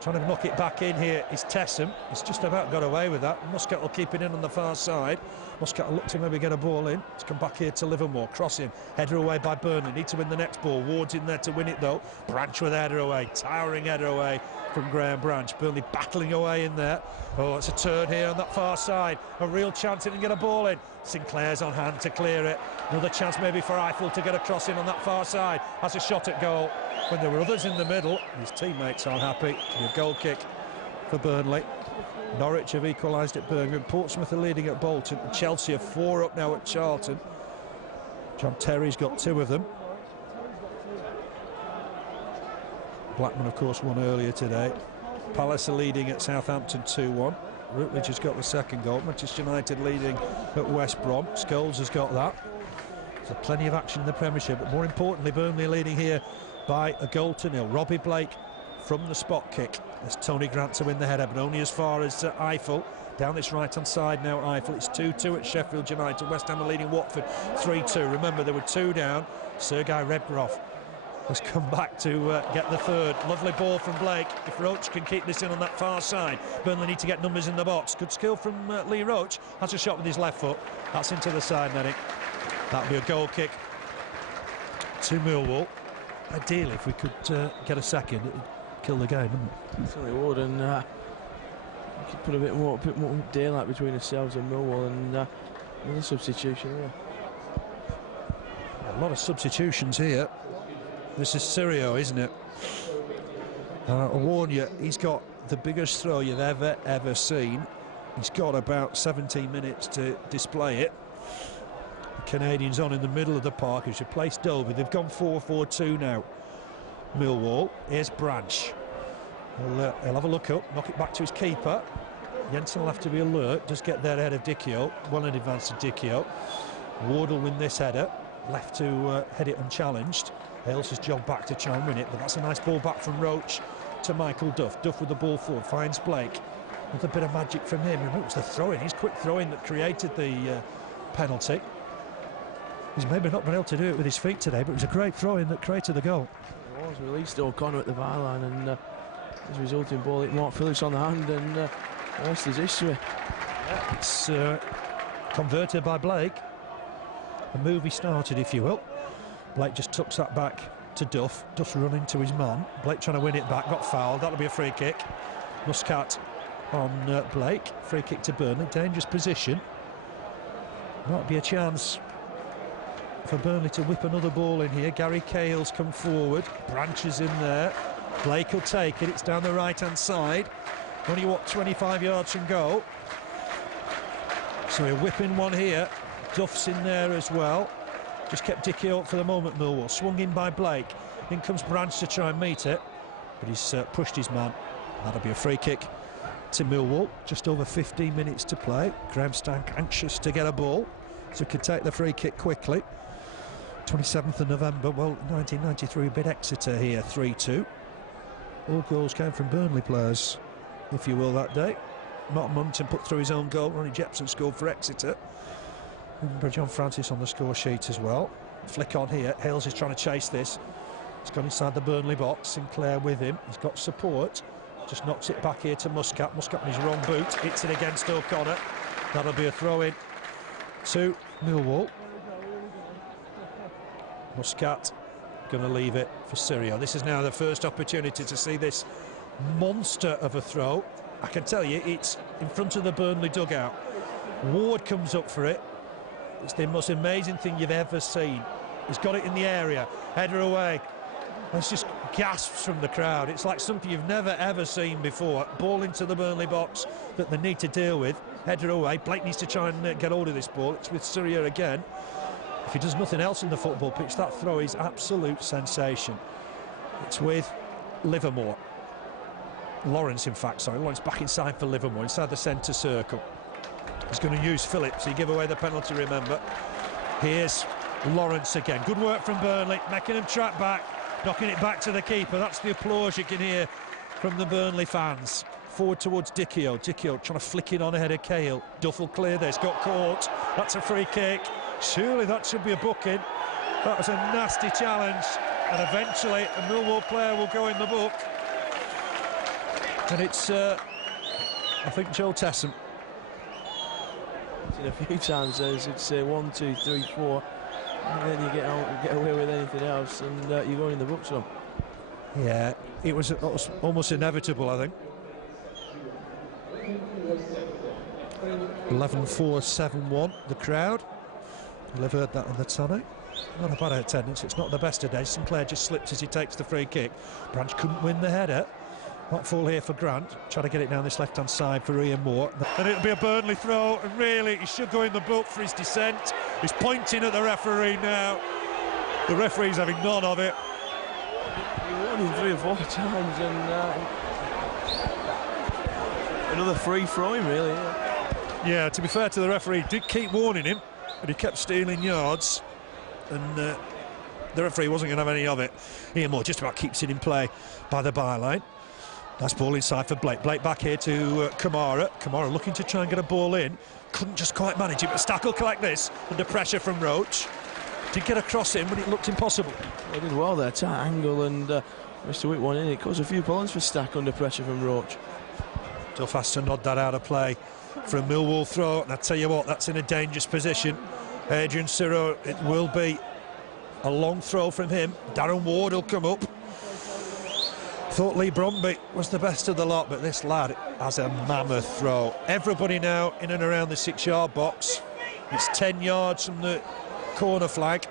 Trying to knock it back in here is Tessem. He's just about got away with that. Muscat will keep it in on the far side. Muscat will look to maybe get a ball in. It's come back here to Livermore. Crossing, header away by Burnley. Need to win the next ball. Ward's in there to win it though. Branch with a header away. Towering header away from Graham Branch. Burnley battling away in there. Oh, it's a turn here on that far side. A real chance he can get a ball in. Sinclair's on hand to clear it. Another chance maybe for Eiffel to get a cross in on that far side. Has a shot at goal. When there were others in the middle, his teammates aren't happy. A goal kick for Burnley. Norwich have equalised at Birmingham. Portsmouth are leading at Bolton. And Chelsea are 4 up now at Charlton. John Terry's got 2 of them. Blackman, of course, won earlier today. Palace are leading at Southampton 2-1. Rutledge has got the second goal. Manchester United leading at West Brom. Scholes has got that. So plenty of action in the Premiership, but more importantly, Burnley leading here by a goal to nil. Robbie Blake from the spot kick. There's Tony Grant to win the header, but only as far as Eiffel. Down this right-hand side now, Eiffel. It's 2-2 at Sheffield United. West Ham are leading Watford 3-2. Remember, there were 2 down. Sergei Rebgrov has come back to get the third. Lovely ball from Blake. If Roche can keep this in on that far side, Burnley need to get numbers in the box. Good skill from Lee Roche. Has a shot with his left foot. That's into the side netting. That'll be a goal kick to Millwall. Ideally, if we could get a second, it would kill the game, wouldn't it? It certainly would, and we could put a bit more daylight between ourselves and Millwall, and another substitution here. A lot of substitutions here. This is Sirio, isn't it? I'll warn you, he's got the biggest throw you've ever seen. He's got about 17 minutes to display it. Canadians on in the middle of the park. He's replaced Dovey. They've gone 4-4-2 now. Millwall. Here's Branch. He'll have a look up, knock it back to his keeper. Jensen will have to be alert. Just get there ahead of Dicchio. Well in advance of Dicchio. Ward will win this header. Left to head it unchallenged. Hales has jogged back to try and win it, but that's a nice ball back from Roche to Michael Duff. Duff with the ball forward, finds Blake. Another bit of magic from him. Remember, it was the throw-in, his quick throw-in that created the penalty. He's maybe not been able to do it with his feet today, but it was a great throw-in that created the goal. It was released O'Connor at the byline, and as a resulting ball hit Mark Phillips on the hand, and the rest is history. It's converted by Blake. The movie started, if you will. Blake just tucks that back to Duff. Duff's running to his man. Blake trying to win it back, got fouled. That'll be a free kick. Muscat on Blake. Free kick to Burnley. Dangerous position. Might be a chance for Burnley to whip another ball in here. Gary Cahill's come forward. Branch is in there. Blake will take it. It's down the right-hand side. Only, what, 25 yards from goal. So we're whipping one here. Duff's in there as well. Just kept Dickie out for the moment, Millwall. Swung in by Blake. In comes Branch to try and meet it. But he's pushed his man. That'll be a free kick to Millwall. Just over 15 minutes to play. Graham Stank anxious to get a ball, so he could take the free kick quickly. 27th of November, well, 1993, bit Exeter here, 3-2. All goals came from Burnley players, if you will, that day. Mark Munton put through his own goal. Ronnie Jepson scored for Exeter. Remember John Francis on the score sheet as well. Flick on here. Hales is trying to chase this. He's gone inside the Burnley box. Sinclair with him. He's got support. Just knocks it back here to Muscat. Muscat on his wrong boot. Hits it against O'Connor. That'll be a throw-in to Millwall. Muscat going to leave it for Sirio. This is now the first opportunity to see this monster of a throw. I can tell you, it's in front of the Burnley dugout. Ward comes up for it. It's the most amazing thing you've ever seen. He's got it in the area. Header away. There's just gasps from the crowd. It's like something you've never ever seen before. Ball into the Burnley box that they need to deal with. Header away. Blake needs to try and get hold of this ball. It's with Sirio again. If he does nothing else in the football pitch, that throw is absolute sensation. It's with Livermore. Lawrence, in fact, sorry. Lawrence back inside for Livermore, inside the centre circle. He's going to use Phillips. He gave away the penalty, remember. Here's Lawrence again. Good work from Burnley, making him track back, knocking it back to the keeper. That's the applause you can hear from the Burnley fans. Forward towards Dickie. Dickie trying to flick it on ahead of Cahill. Duff will clear this, got caught. That's a free kick. Surely that should be a booking. That was a nasty challenge, and eventually a Millwall player will go in the book. And it's, I think, Joe Tesson. A few times there's, it's 1, 2, 3, 4, and then you get away with anything else, and you're going in the books on. Yeah, it was almost inevitable, I think. 11-4-7-1, the crowd. You'll have heard that on the telly. Not a bad attendance, it's not the best of days. Sinclair just slips as he takes the free kick. Branch couldn't win the header. Not fall here for Grant. Try to get it down this left-hand side for Ian Moore. And it'll be a Burnley throw, and really, he should go in the book for his descent. He's pointing at the referee now. The referee's having none of it. He won him 3 or 4 times, and another free throwing, really. Yeah, to be fair to the referee, he did keep warning him, but he kept stealing yards, and the referee wasn't going to have any of it. Ian Moore just about keeps it in play by the byline. Nice ball inside for Blake. Blake back here to Camara. Camara looking to try and get a ball in. Couldn't just quite manage it, but Stack will collect this under pressure from Roche. Did get across him, but it looked impossible. He did well there, tight angle, and managed to whip one in. It caused a few points for Stack under pressure from Roche. Duff has to nod that out of play for a Millwall throw, and I tell you what, that's in a dangerous position. Adrian Sirio, it will be a long throw from him. Darren Ward will come up. Thought Lee Bromby was the best of the lot, but this lad has a mammoth throw. Everybody now in and around the 6-yard box. It's 10 yards from the corner flag.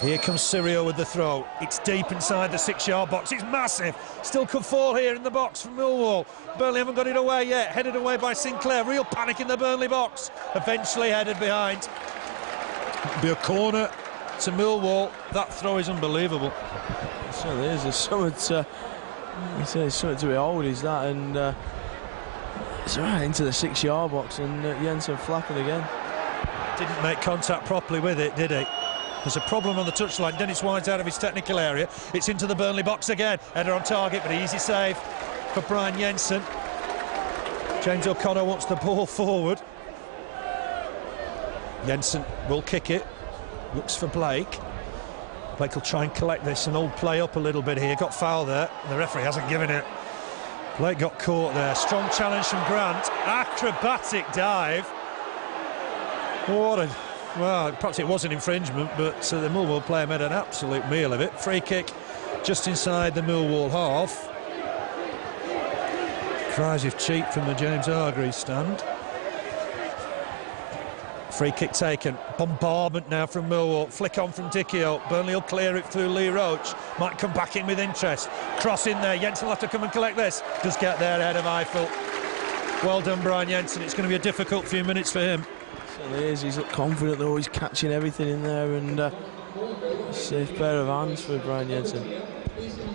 Here comes Sirio with the throw. It's deep inside the 6-yard box. It's massive. Still could fall here in the box from Millwall. Burnley haven't got it away yet. Headed away by Sinclair. Real panic in the Burnley box. Eventually headed behind. It'll be a corner to Millwall. That throw is unbelievable. So there's something to behold, is that, and it's right into the 6-yard box, and Jensen flapping again. Didn't make contact properly with it, did he? There's a problem on the touchline. Dennis Wide's out of his technical area. It's into the Burnley box again. Header on target, but easy save for Brian Jensen. James O'Connor wants the ball forward. Jensen will kick it. Looks for Blake. Blake will try and collect this and all play up a little bit here. Got foul there. The referee hasn't given it. Blake got caught there. Strong challenge from Grant. Acrobatic dive. What a... Well, perhaps it was an infringement, but the Millwall player made an absolute meal of it. Free kick just inside the Millwall half. Cries of cheat from the James Hargreaves stand. Free kick taken. Bombardment now from Millwall. Flick on from Dicchio. Burnley will clear it through Lee Roche. Might come back in with interest. Cross in there. Jensen will have to come and collect this. Does get there ahead of Eiffel. Well done, Brian Jensen. It's going to be a difficult few minutes for him. Certainly is. He's confident though. He's catching everything in there, and safe pair of hands for Brian Jensen.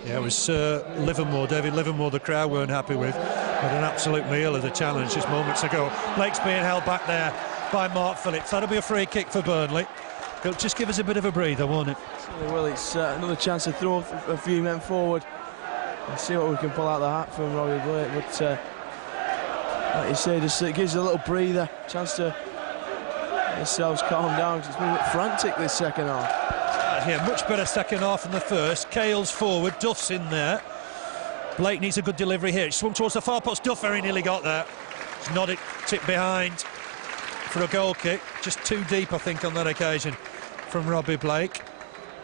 Yeah, it was Livermore, David Livermore, the crowd weren't happy with. Had an absolute meal of the challenge just moments ago. Blake's being held back there by Mark Phillips. That'll be a free kick for Burnley. It'll just give us a bit of a breather, won't it? Well, it's another chance to throw a few men forward and see what we can pull out the hat from Robbie Blake. But like you say, just it gives a little breather, chance to get themselves calm down, because it's been a bit frantic this second half. Yeah, much better second half than the first. Cahill's forward, Duff's in there. Blake needs a good delivery here. It's swung towards the far post. Duff very nearly got there. It's nodded, tipped behind for a goal kick. Just too deep, I think, on that occasion from Robbie Blake.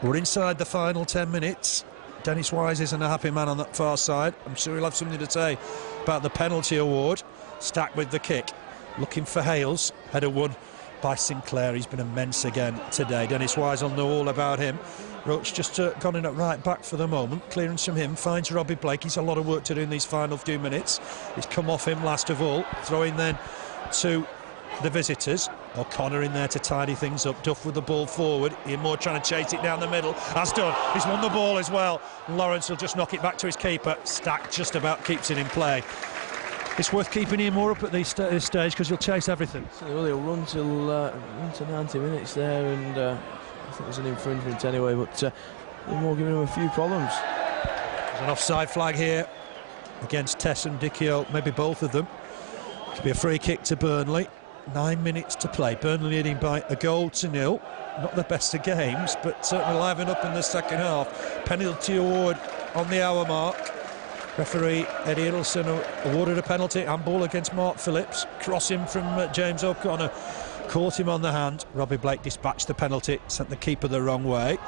We're inside the final 10 minutes. Dennis Wise isn't a happy man on that far side. I'm sure he'll have something to say about the penalty award. Stacked with the kick. Looking for Hales. Header won by Sinclair. He's been immense again today. Dennis Wise will know all about him. Roche just gone in at right back for the moment. Clearance from him, finds Robbie Blake. He's a lot of work to do in these final few minutes. He's come off him last of all. Throwing then to the visitors. O'Connor in there to tidy things up. Duff with the ball forward. Ian Moore trying to chase it down the middle. Has done. He's won the ball as well. Lawrence will just knock it back to his keeper. Stack just about keeps it in play. It's worth keeping Ian Moore up at this stage, because he'll chase everything. So he'll run till 90 minutes there, and I think there's an infringement anyway, but Ian Moore giving him a few problems. There's an offside flag here against Tess and Dicchio, maybe both of them. Could be a free kick to Burnley. 9 minutes to play. Burnley leading by 1-0. Not the best of games, but certainly liven up in the second half. Penalty award on the hour mark. Referee Eddie Ilderton awarded a penalty, handball against Mark Phillips. Crossing from James O'Connor, caught him on the hand. Robbie Blake dispatched the penalty, sent the keeper the wrong way.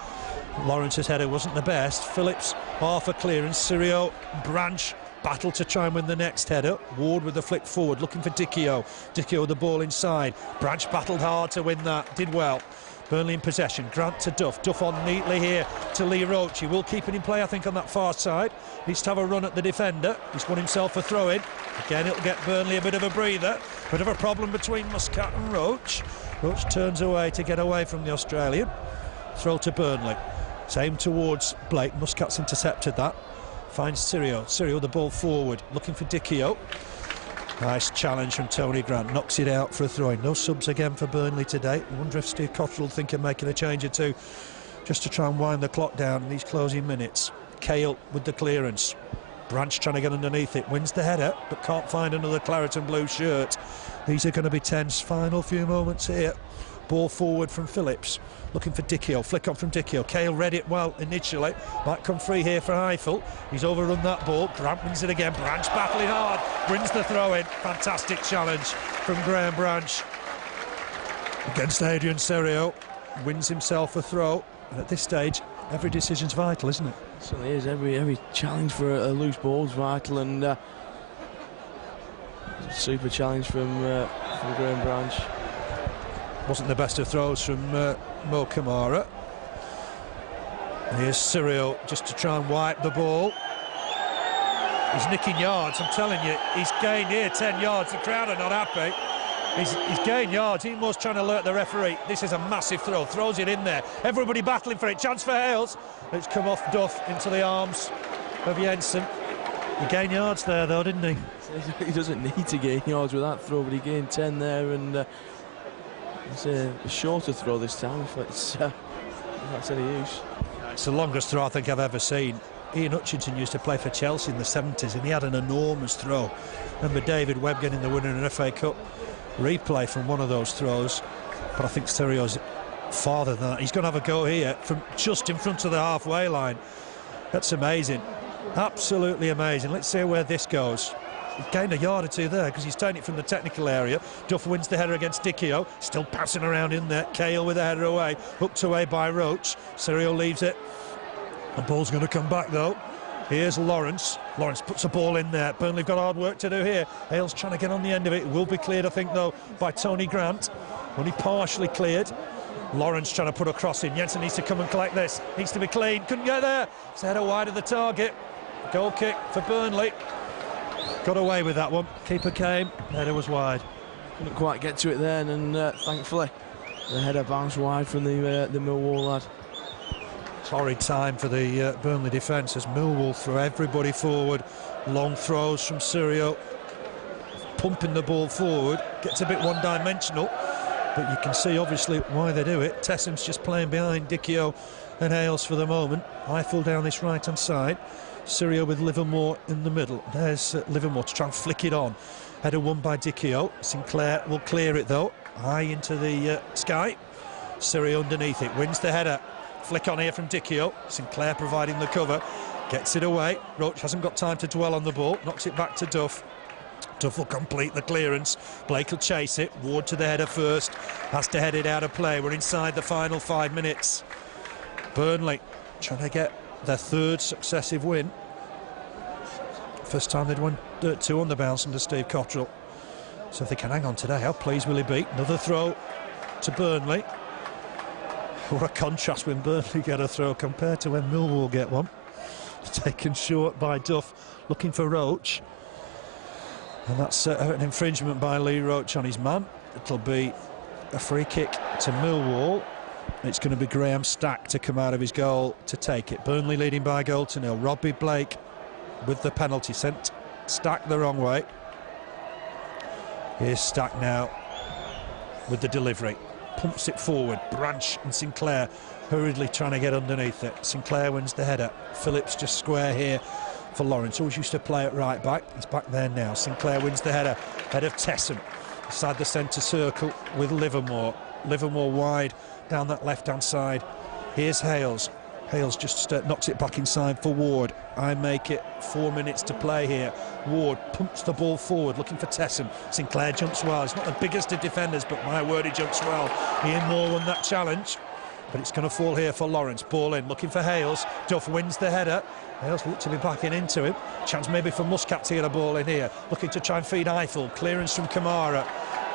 Lawrence's header wasn't the best. Phillips half a clearance. Sirio, Branch battle to try and win the next header. Ward with the flick forward, looking for Dicchio. Dicchio with the ball inside. Branch battled hard to win that, did well. Burnley in possession. Grant to Duff. Duff on neatly here to Lee Roche. He will keep it in play, I think, on that far side. Needs to have a run at the defender. He's won himself a throw-in. Again, it'll get Burnley a bit of a breather. Bit of a problem between Muscat and Roche. Roche turns away to get away from the Australian. Throw to Burnley. Same towards Blake. Muscat's intercepted that. Finds Sirio. Sirio the ball forward. Looking for Dicchio. Nice challenge from Tony Grant. Knocks it out for a throw-in. No subs again for Burnley today. I wonder if Steve Cotterill think of making a change or two just to try and wind the clock down in these closing minutes. Cahill with the clearance. Branch trying to get underneath it. Wins the header, but can't find another claret and blue shirt. These are going to be tense. Final few moments here. Ball forward from Phillips. Looking for Dicchio. Flick on from Dicchio. Cahill read it well initially. Might come free here for Eiffel. He's overrun that ball. Grant wins it again. Branch battling hard. Wins the throw-in. Fantastic challenge from Graham Branch against Adrian Serio. Wins himself a throw. And at this stage, every decision's vital, isn't it? It certainly is. Every challenge for a loose ball is vital, and a super challenge from Graham Branch. Wasn't the best of throws from Mo Camara. Here's Sirio just to try and wipe the ball. He's nicking yards, I'm telling you. He's gained here 10 yards. The crowd are not happy. He's gained yards. He was trying to alert the referee. This is a massive throw. Throws it in there. Everybody battling for it. Chance for Hales. It's come off Duff into the arms of Jensen. He gained yards there, though, didn't he? He doesn't need to gain yards with that throw, but he gained 10 there, and it's a shorter throw this time, if that's any use. It's the longest throw I think I've ever seen. Ian Hutchinson used to play for Chelsea in the 70s, and he had an enormous throw. Remember David Webb getting the winner in an FA Cup replay from one of those throws. But I think Sirio's farther than that. He's going to have a go here from just in front of the halfway line. That's amazing. Absolutely amazing. Let's see where this goes. He gained a yard or two there because he's taking it from the technical area. Duff wins the header against Dicchio. Still passing around in there. Cahill with the header away. Hooked away by Roche. Cotterill leaves it. The ball's going to come back though. Here's Lawrence. Lawrence puts a ball in there. Burnley have got hard work to do here. Hale's trying to get on the end of it. It will be cleared, I think, though, by Tony Grant. Only partially cleared. Lawrence trying to put a cross in. Jensen needs to come and collect this. Needs to be clean. Couldn't get there. It's a header wide of the target. Goal kick for Burnley. Got away with that one. Keeper came. Header was wide. Couldn't quite get to it then, and thankfully the header bounced wide from the Millwall lad. Horrid time for the Burnley defence as Millwall throw everybody forward. Long throws from Sirio, pumping the ball forward. Gets a bit one-dimensional, but you can see obviously why they do it. Tessam's just playing behind Dicchio and Hales for the moment. Eiffel down this right-hand side. Sirio with Livermore in the middle. There's Livermore to try and flick it on. Header won by Dicchio. Sinclair will clear it though. High into the sky. Sirio underneath it. Wins the header. Flick on here from Dicchio. Sinclair providing the cover. Gets it away. Roche hasn't got time to dwell on the ball. Knocks it back to Duff. Duff will complete the clearance. Blake will chase it. Ward to the header first. Has to head it out of play. We're inside the final 5 minutes. Burnley trying to get their third successive win. First time they'd won 2 on the bounce under Steve Cotterill. So if they can hang on today, how pleased will he be? Another throw to Burnley. What a contrast when Burnley get a throw compared to when Millwall get one. Taken short by Duff, looking for Roche. And that's an infringement by Lee Roche on his man. It'll be a free kick to Millwall. It's going to be Graham Stack to come out of his goal to take it. Burnley leading by a goal to 0. Robbie Blake with the penalty, sent Stack the wrong way. Here's Stack now with the delivery. Pumps it forward. Branch and Sinclair hurriedly trying to get underneath it. Sinclair wins the header. Phillips just square here for Lawrence. Always used to play at right back. He's back there now. Sinclair wins the header. Head of Tessam. Inside the centre circle with Livermore. Livermore wide down that left-hand side. Here's Hales. Hales just knocks it back inside for Ward. I make it 4 minutes to play here. Ward pumps the ball forward, looking for Tessam. Sinclair jumps well. He's not the biggest of defenders, but my word, he jumps well. Ian Moore won that challenge, but it's going to fall here for Lawrence. Ball in, looking for Hales. Duff wins the header. Hales looked to be backing into him. Chance maybe for Muscat to get a ball in here. Looking to try and feed Eiffel. Clearance from Camara.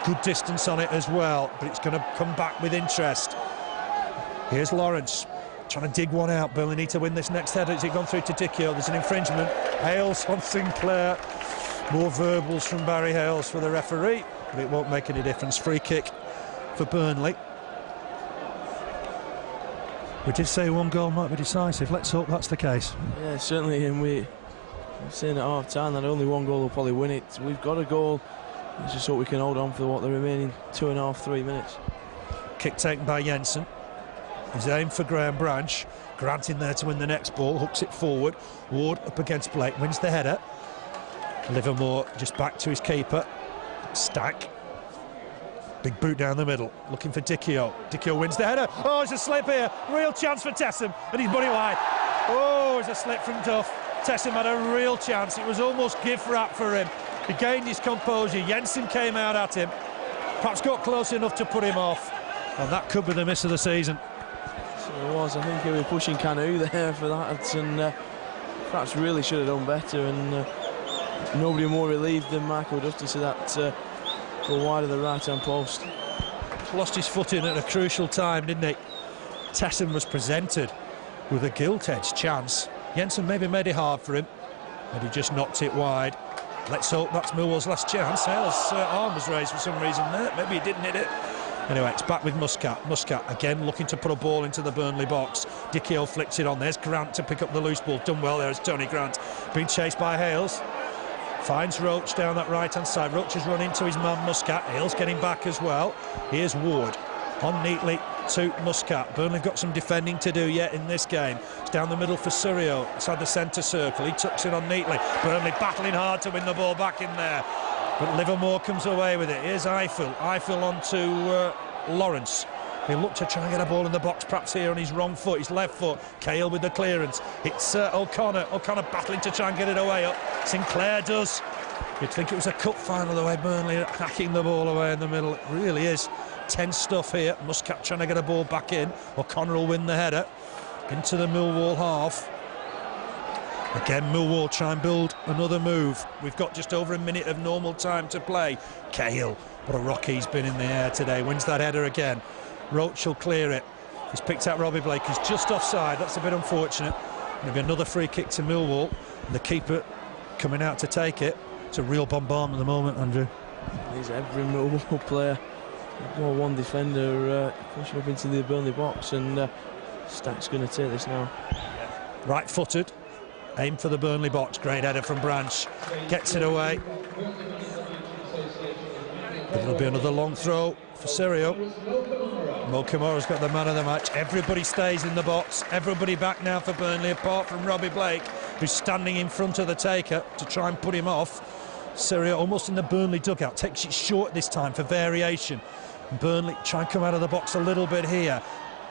Good distance on it as well, but it's going to come back with interest. Here's Lawrence. Trying to dig one out. Burnley need to win this next header. Has it gone through to Dicchio? There's an infringement. Hales on Sinclair. More verbals from Barry Hales for the referee, but it won't make any difference. Free kick for Burnley. We did say one goal might be decisive. Let's hope that's the case. Yeah, certainly, and we're saying at half time that only one goal will probably win it. We've got a goal. Let's just hope we can hold on for what the remaining 2.5, 3 minutes. Kick taken by Jensen. He's aimed for Graham Branch. Grant in there to win the next ball, hooks it forward. Ward up against Blake, wins the header. Livermore just back to his keeper. Stack. Big boot down the middle, looking for Dicchio. Dicchio wins the header. Oh, it's a slip here. Real chance for Tessam, and he's money wide. Oh, it's a slip from Duff. Tessam had a real chance. It was almost gift wrap for him. He gained his composure. Jensen came out at him. Perhaps got close enough to put him off. And that could be the miss of the season. So it was. I think he was pushing Canu there for that, and perhaps really should have done better. And nobody more relieved than Michael Duff to see that go wide of the right-hand post. Lost his footing at a crucial time, didn't he? Tessam was presented with a gilt-edged chance. Jensen maybe made it hard for him, but he just knocked it wide. Let's hope that's Millwall's last chance. Hale's arm was raised for some reason there. Maybe he didn't hit it. Anyway, it's back with Muscat. Muscat again looking to put a ball into the Burnley box. Dicchio flicks it on. There's Grant to pick up the loose ball. Done well there is Tony Grant. Being chased by Hales. Finds Roche down that right-hand side. Roche has run into his man Muscat. Hales getting back as well. Here's Ward. On neatly to Muscat. Burnley got some defending to do yet in this game. It's down the middle for Sirio. Inside the centre circle. He tucks it on neatly. Burnley battling hard to win the ball back in there. But Livermore comes away with it. Here's Eiffel. Eiffel on to Lawrence. He looked to try and get a ball in the box, perhaps here on his wrong foot, his left foot. Cahill with the clearance. It's O'Connor. O'Connor battling to try and get it away up. Sinclair does. You'd think it was a cup final the way Burnley are hacking the ball away in the middle. It really is tense stuff here. Muscat trying to get a ball back in. O'Connor will win the header into the Millwall half. Again, Millwall try and build another move. We've got just over a minute of normal time to play. Cahill, what a rock he's been in the air today. Wins that header again. Roche will clear it. He's picked out Robbie Blake, who's just offside. That's a bit unfortunate. There'll be another free kick to Millwall. The keeper coming out to take it. It's a real bombardment at the moment, Andrew. He's every Millwall player. Got one defender pushing up into the Burnley box, and Stack's going to take this now. Right-footed. Aim for the Burnley box. Great header from Branch. Gets it away. It'll be another long throw for Sirio. Camara's got the man of the match. Everybody stays in the box. Everybody back now for Burnley, apart from Robbie Blake, who's standing in front of the taker to try and put him off. Sirio almost in the Burnley dugout. Takes it short this time for variation. Burnley try and come out of the box a little bit here.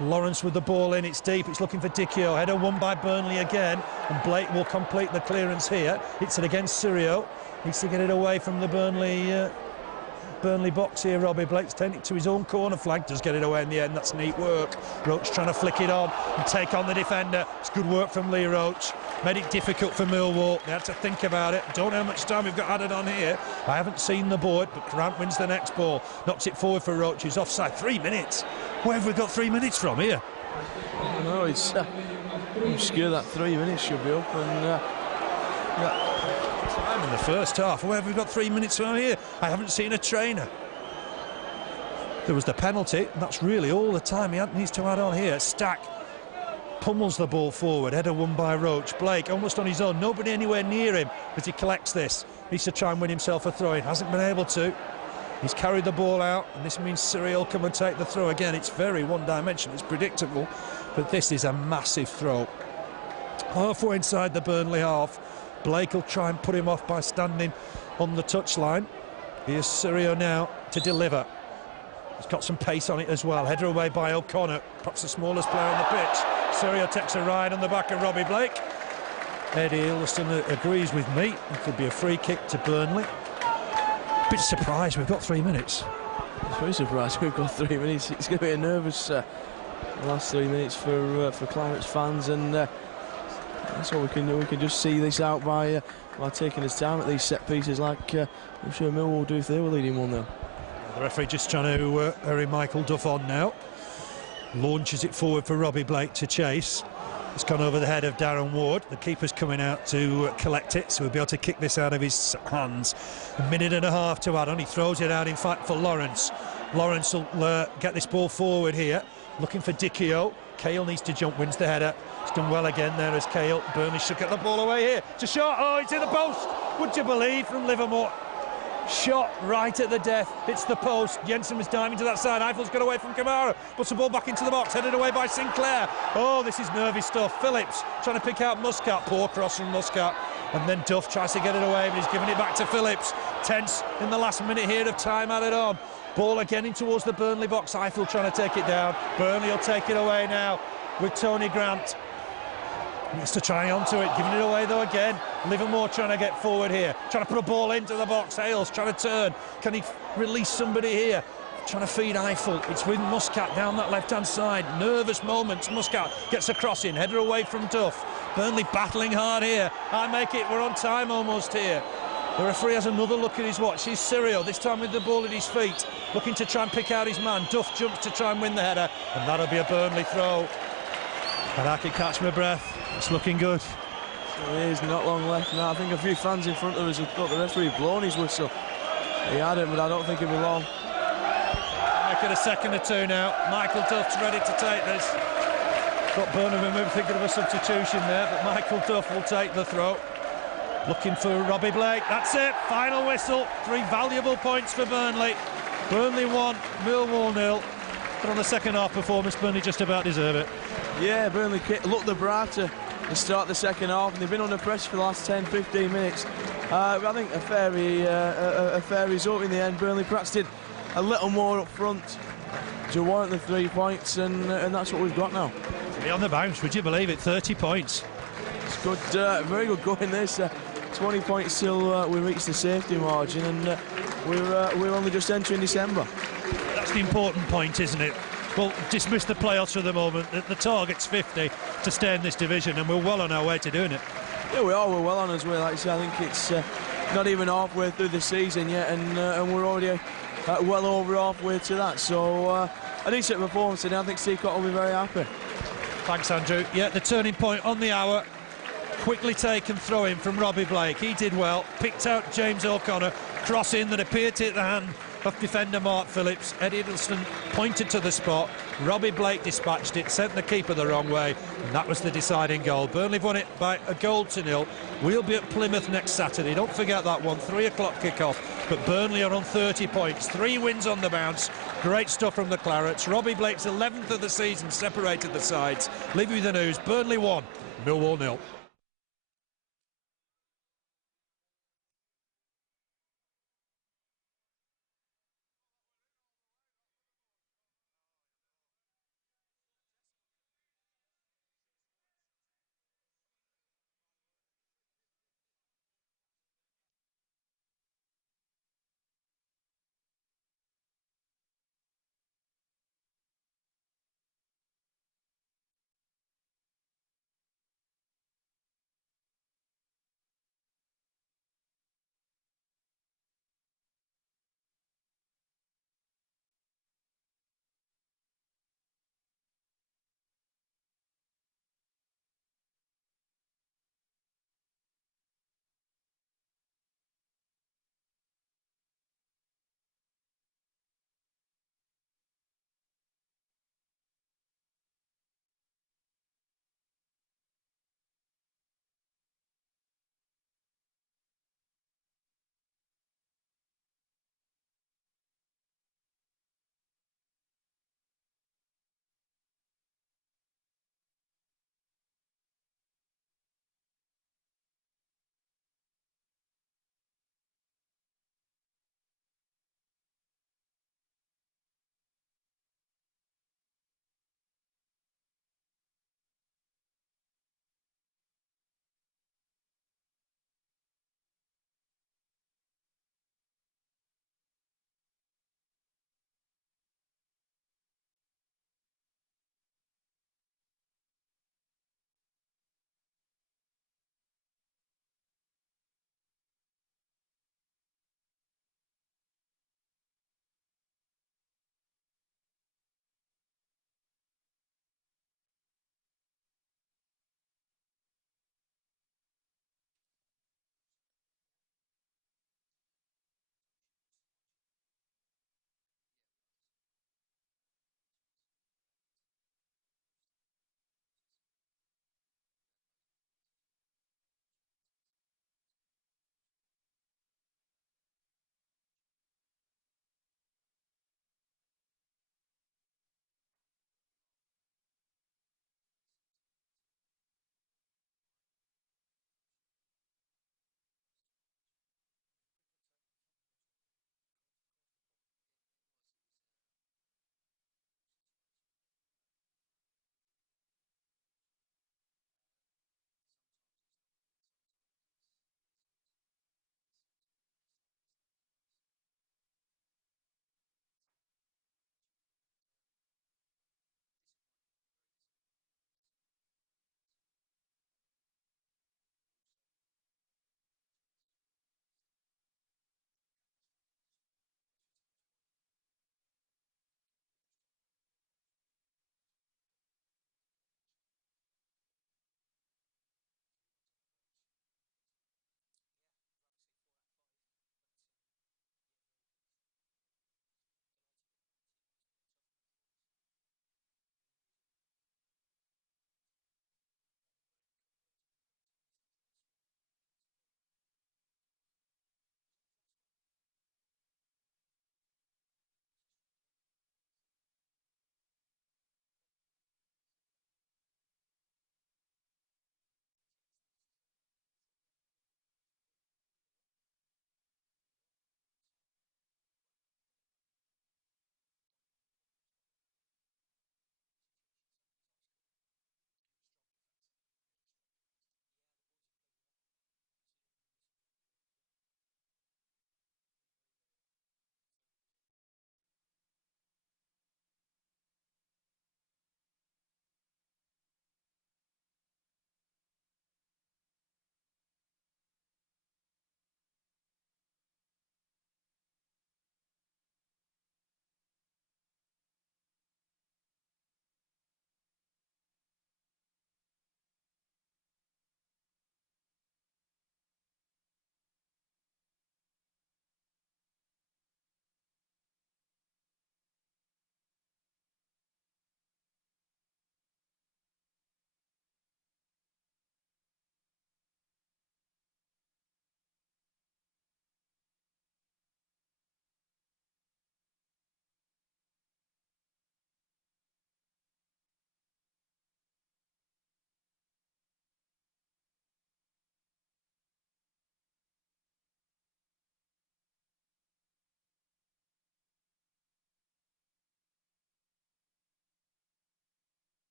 Lawrence with the ball in, it's deep, it's looking for Dicchio. Header won by Burnley again, and Blake will complete the clearance here. Hits it against Sirio. Needs to get it away from the Burnley box here. Robbie Blake's taking it to his own corner flag, does get it away in the end. That's neat work. Roche trying to flick it on and take on the defender. It's good work from Lee Roche. Made it difficult for Millwall. They had to think about it. Don't know how much time we've got added on here. I haven't seen the board, but Grant wins the next ball. Knocks it forward for Roche, who's offside. 3 minutes. Where have we got 3 minutes from here? I know, it's I'm scared that 3 minutes should be up, and time in the first half. Where have we got 3 minutes from here? I haven't seen a trainer. There was the penalty, and that's really all the time he needs to add on here. Stack pummels the ball forward. Header won by Roche. Blake almost on his own. Nobody anywhere near him as he collects this. Needs to try and win himself a throw. He hasn't been able to. He's carried the ball out, and this means Cyril will come and take the throw again. It's very one-dimensional. It's predictable, but this is a massive throw. Halfway inside the Burnley half. Blake will try and put him off by standing on the touchline. Here's Sirio now to deliver. He's got some pace on it as well. Header away by O'Connor, perhaps the smallest player on the pitch. Sirio takes a ride on the back of Robbie Blake. Eddie Ilderton agrees with me. It could be a free kick to Burnley. Bit surprised we've got 3 minutes. I'm very surprised we've got 3 minutes. It's going to be a nervous last 3 minutes for Clarence fans, and that's what we can do. We can just see this out by taking his time at these set pieces, like I'm sure Millwall would do if they were leading 1-0. The referee just trying to hurry Michael Duff on now. Launches it forward for Robbie Blake to chase. It's gone over the head of Darren Ward. The keeper's coming out to collect it, so he'll be able to kick this out of his hands. A minute and a half to add on. He throws it out, in fact, for Lawrence. Lawrence will get this ball forward here, looking for Dicchio. Cahill needs to jump, wins the header. He's done well again there as Cahill. Burnley should get the ball away here. It's a shot. Oh, it's in the post. Would you believe, from Livermore? Shot right at the death. Hits the post. Jensen was diving to that side. Eiffel's got away from Camara. Puts the ball back into the box. Headed away by Sinclair. Oh, this is nervy stuff. Phillips trying to pick out Muscat. Poor cross from Muscat. And then Duff tries to get it away, but he's giving it back to Phillips. Tense in the last minute here of time added on. Ball again in towards the Burnley box. Eiffel trying to take it down. Burnley will take it away now with Tony Grant. Needs to try onto it, giving it away though again. Livermore trying to get forward here, trying to put a ball into the box. Hales trying to turn. Can he release somebody here? Trying to feed Eiffel. It's with Muscat down that left-hand side. Nervous moments. Muscat gets a cross in, header away from Duff. Burnley battling hard here. I make it, we're on time almost here. The referee has another look at his watch. He's Sirio, this time with the ball at his feet, looking to try and pick out his man. Duff jumps to try and win the header, and that'll be a Burnley throw. And I can catch my breath. It's looking good. So it is not long left now. I think a few fans in front of us have thought the referee blown his whistle. He had it, but I don't think it'll be long. Make it a second or two now. Michael Duff's ready to take this. Got Burnham maybe thinking of a substitution there, but Michael Duff will take the throw. Looking for Robbie Blake. That's it. Final whistle. 3 valuable points for Burnley. Burnley 1, Millwall 0. But on the second half performance, Burnley just about deserve it. Yeah, Burnley looked the brighter to start the second half, and they've been under pressure for the last 10-15 minutes. I think a fair result in the end. Burnley perhaps did a little more up front to warrant the 3 points, and that's what we've got now. Be on the bounce, would you believe it? 30 points. It's good, very good going this. 20 points till we reach the safety margin, and we're only just entering December. That's the important point, isn't it? We'll dismiss the playoffs for the moment. The target's 50 to stay in this division, and we're well on our way to doing it. Yeah, we are. We're well on as well. Like I say, I think it's not even halfway through the season yet, and we're already well over halfway to that. So a decent performance today. I think Seacott will be very happy. Thanks, Andrew. Yeah, the turning point on the hour. Quickly taken throw in from Robbie Blake. He did well. Picked out James O'Connor. Cross in that appeared to hit the hand of defender Mark Phillips. Eddie Ilderton pointed to the spot. Robbie Blake dispatched it, sent the keeper the wrong way, and that was the deciding goal. Burnley won it by a goal to nil. We'll be at Plymouth next Saturday. Don't forget that one, 3 o'clock kick-off. But Burnley are on 30 points, 3 wins on the bounce. Great stuff from the Clarets. Robbie Blake's 11th of the season separated the sides. Leave you with the news. Burnley 1, Millwall 0.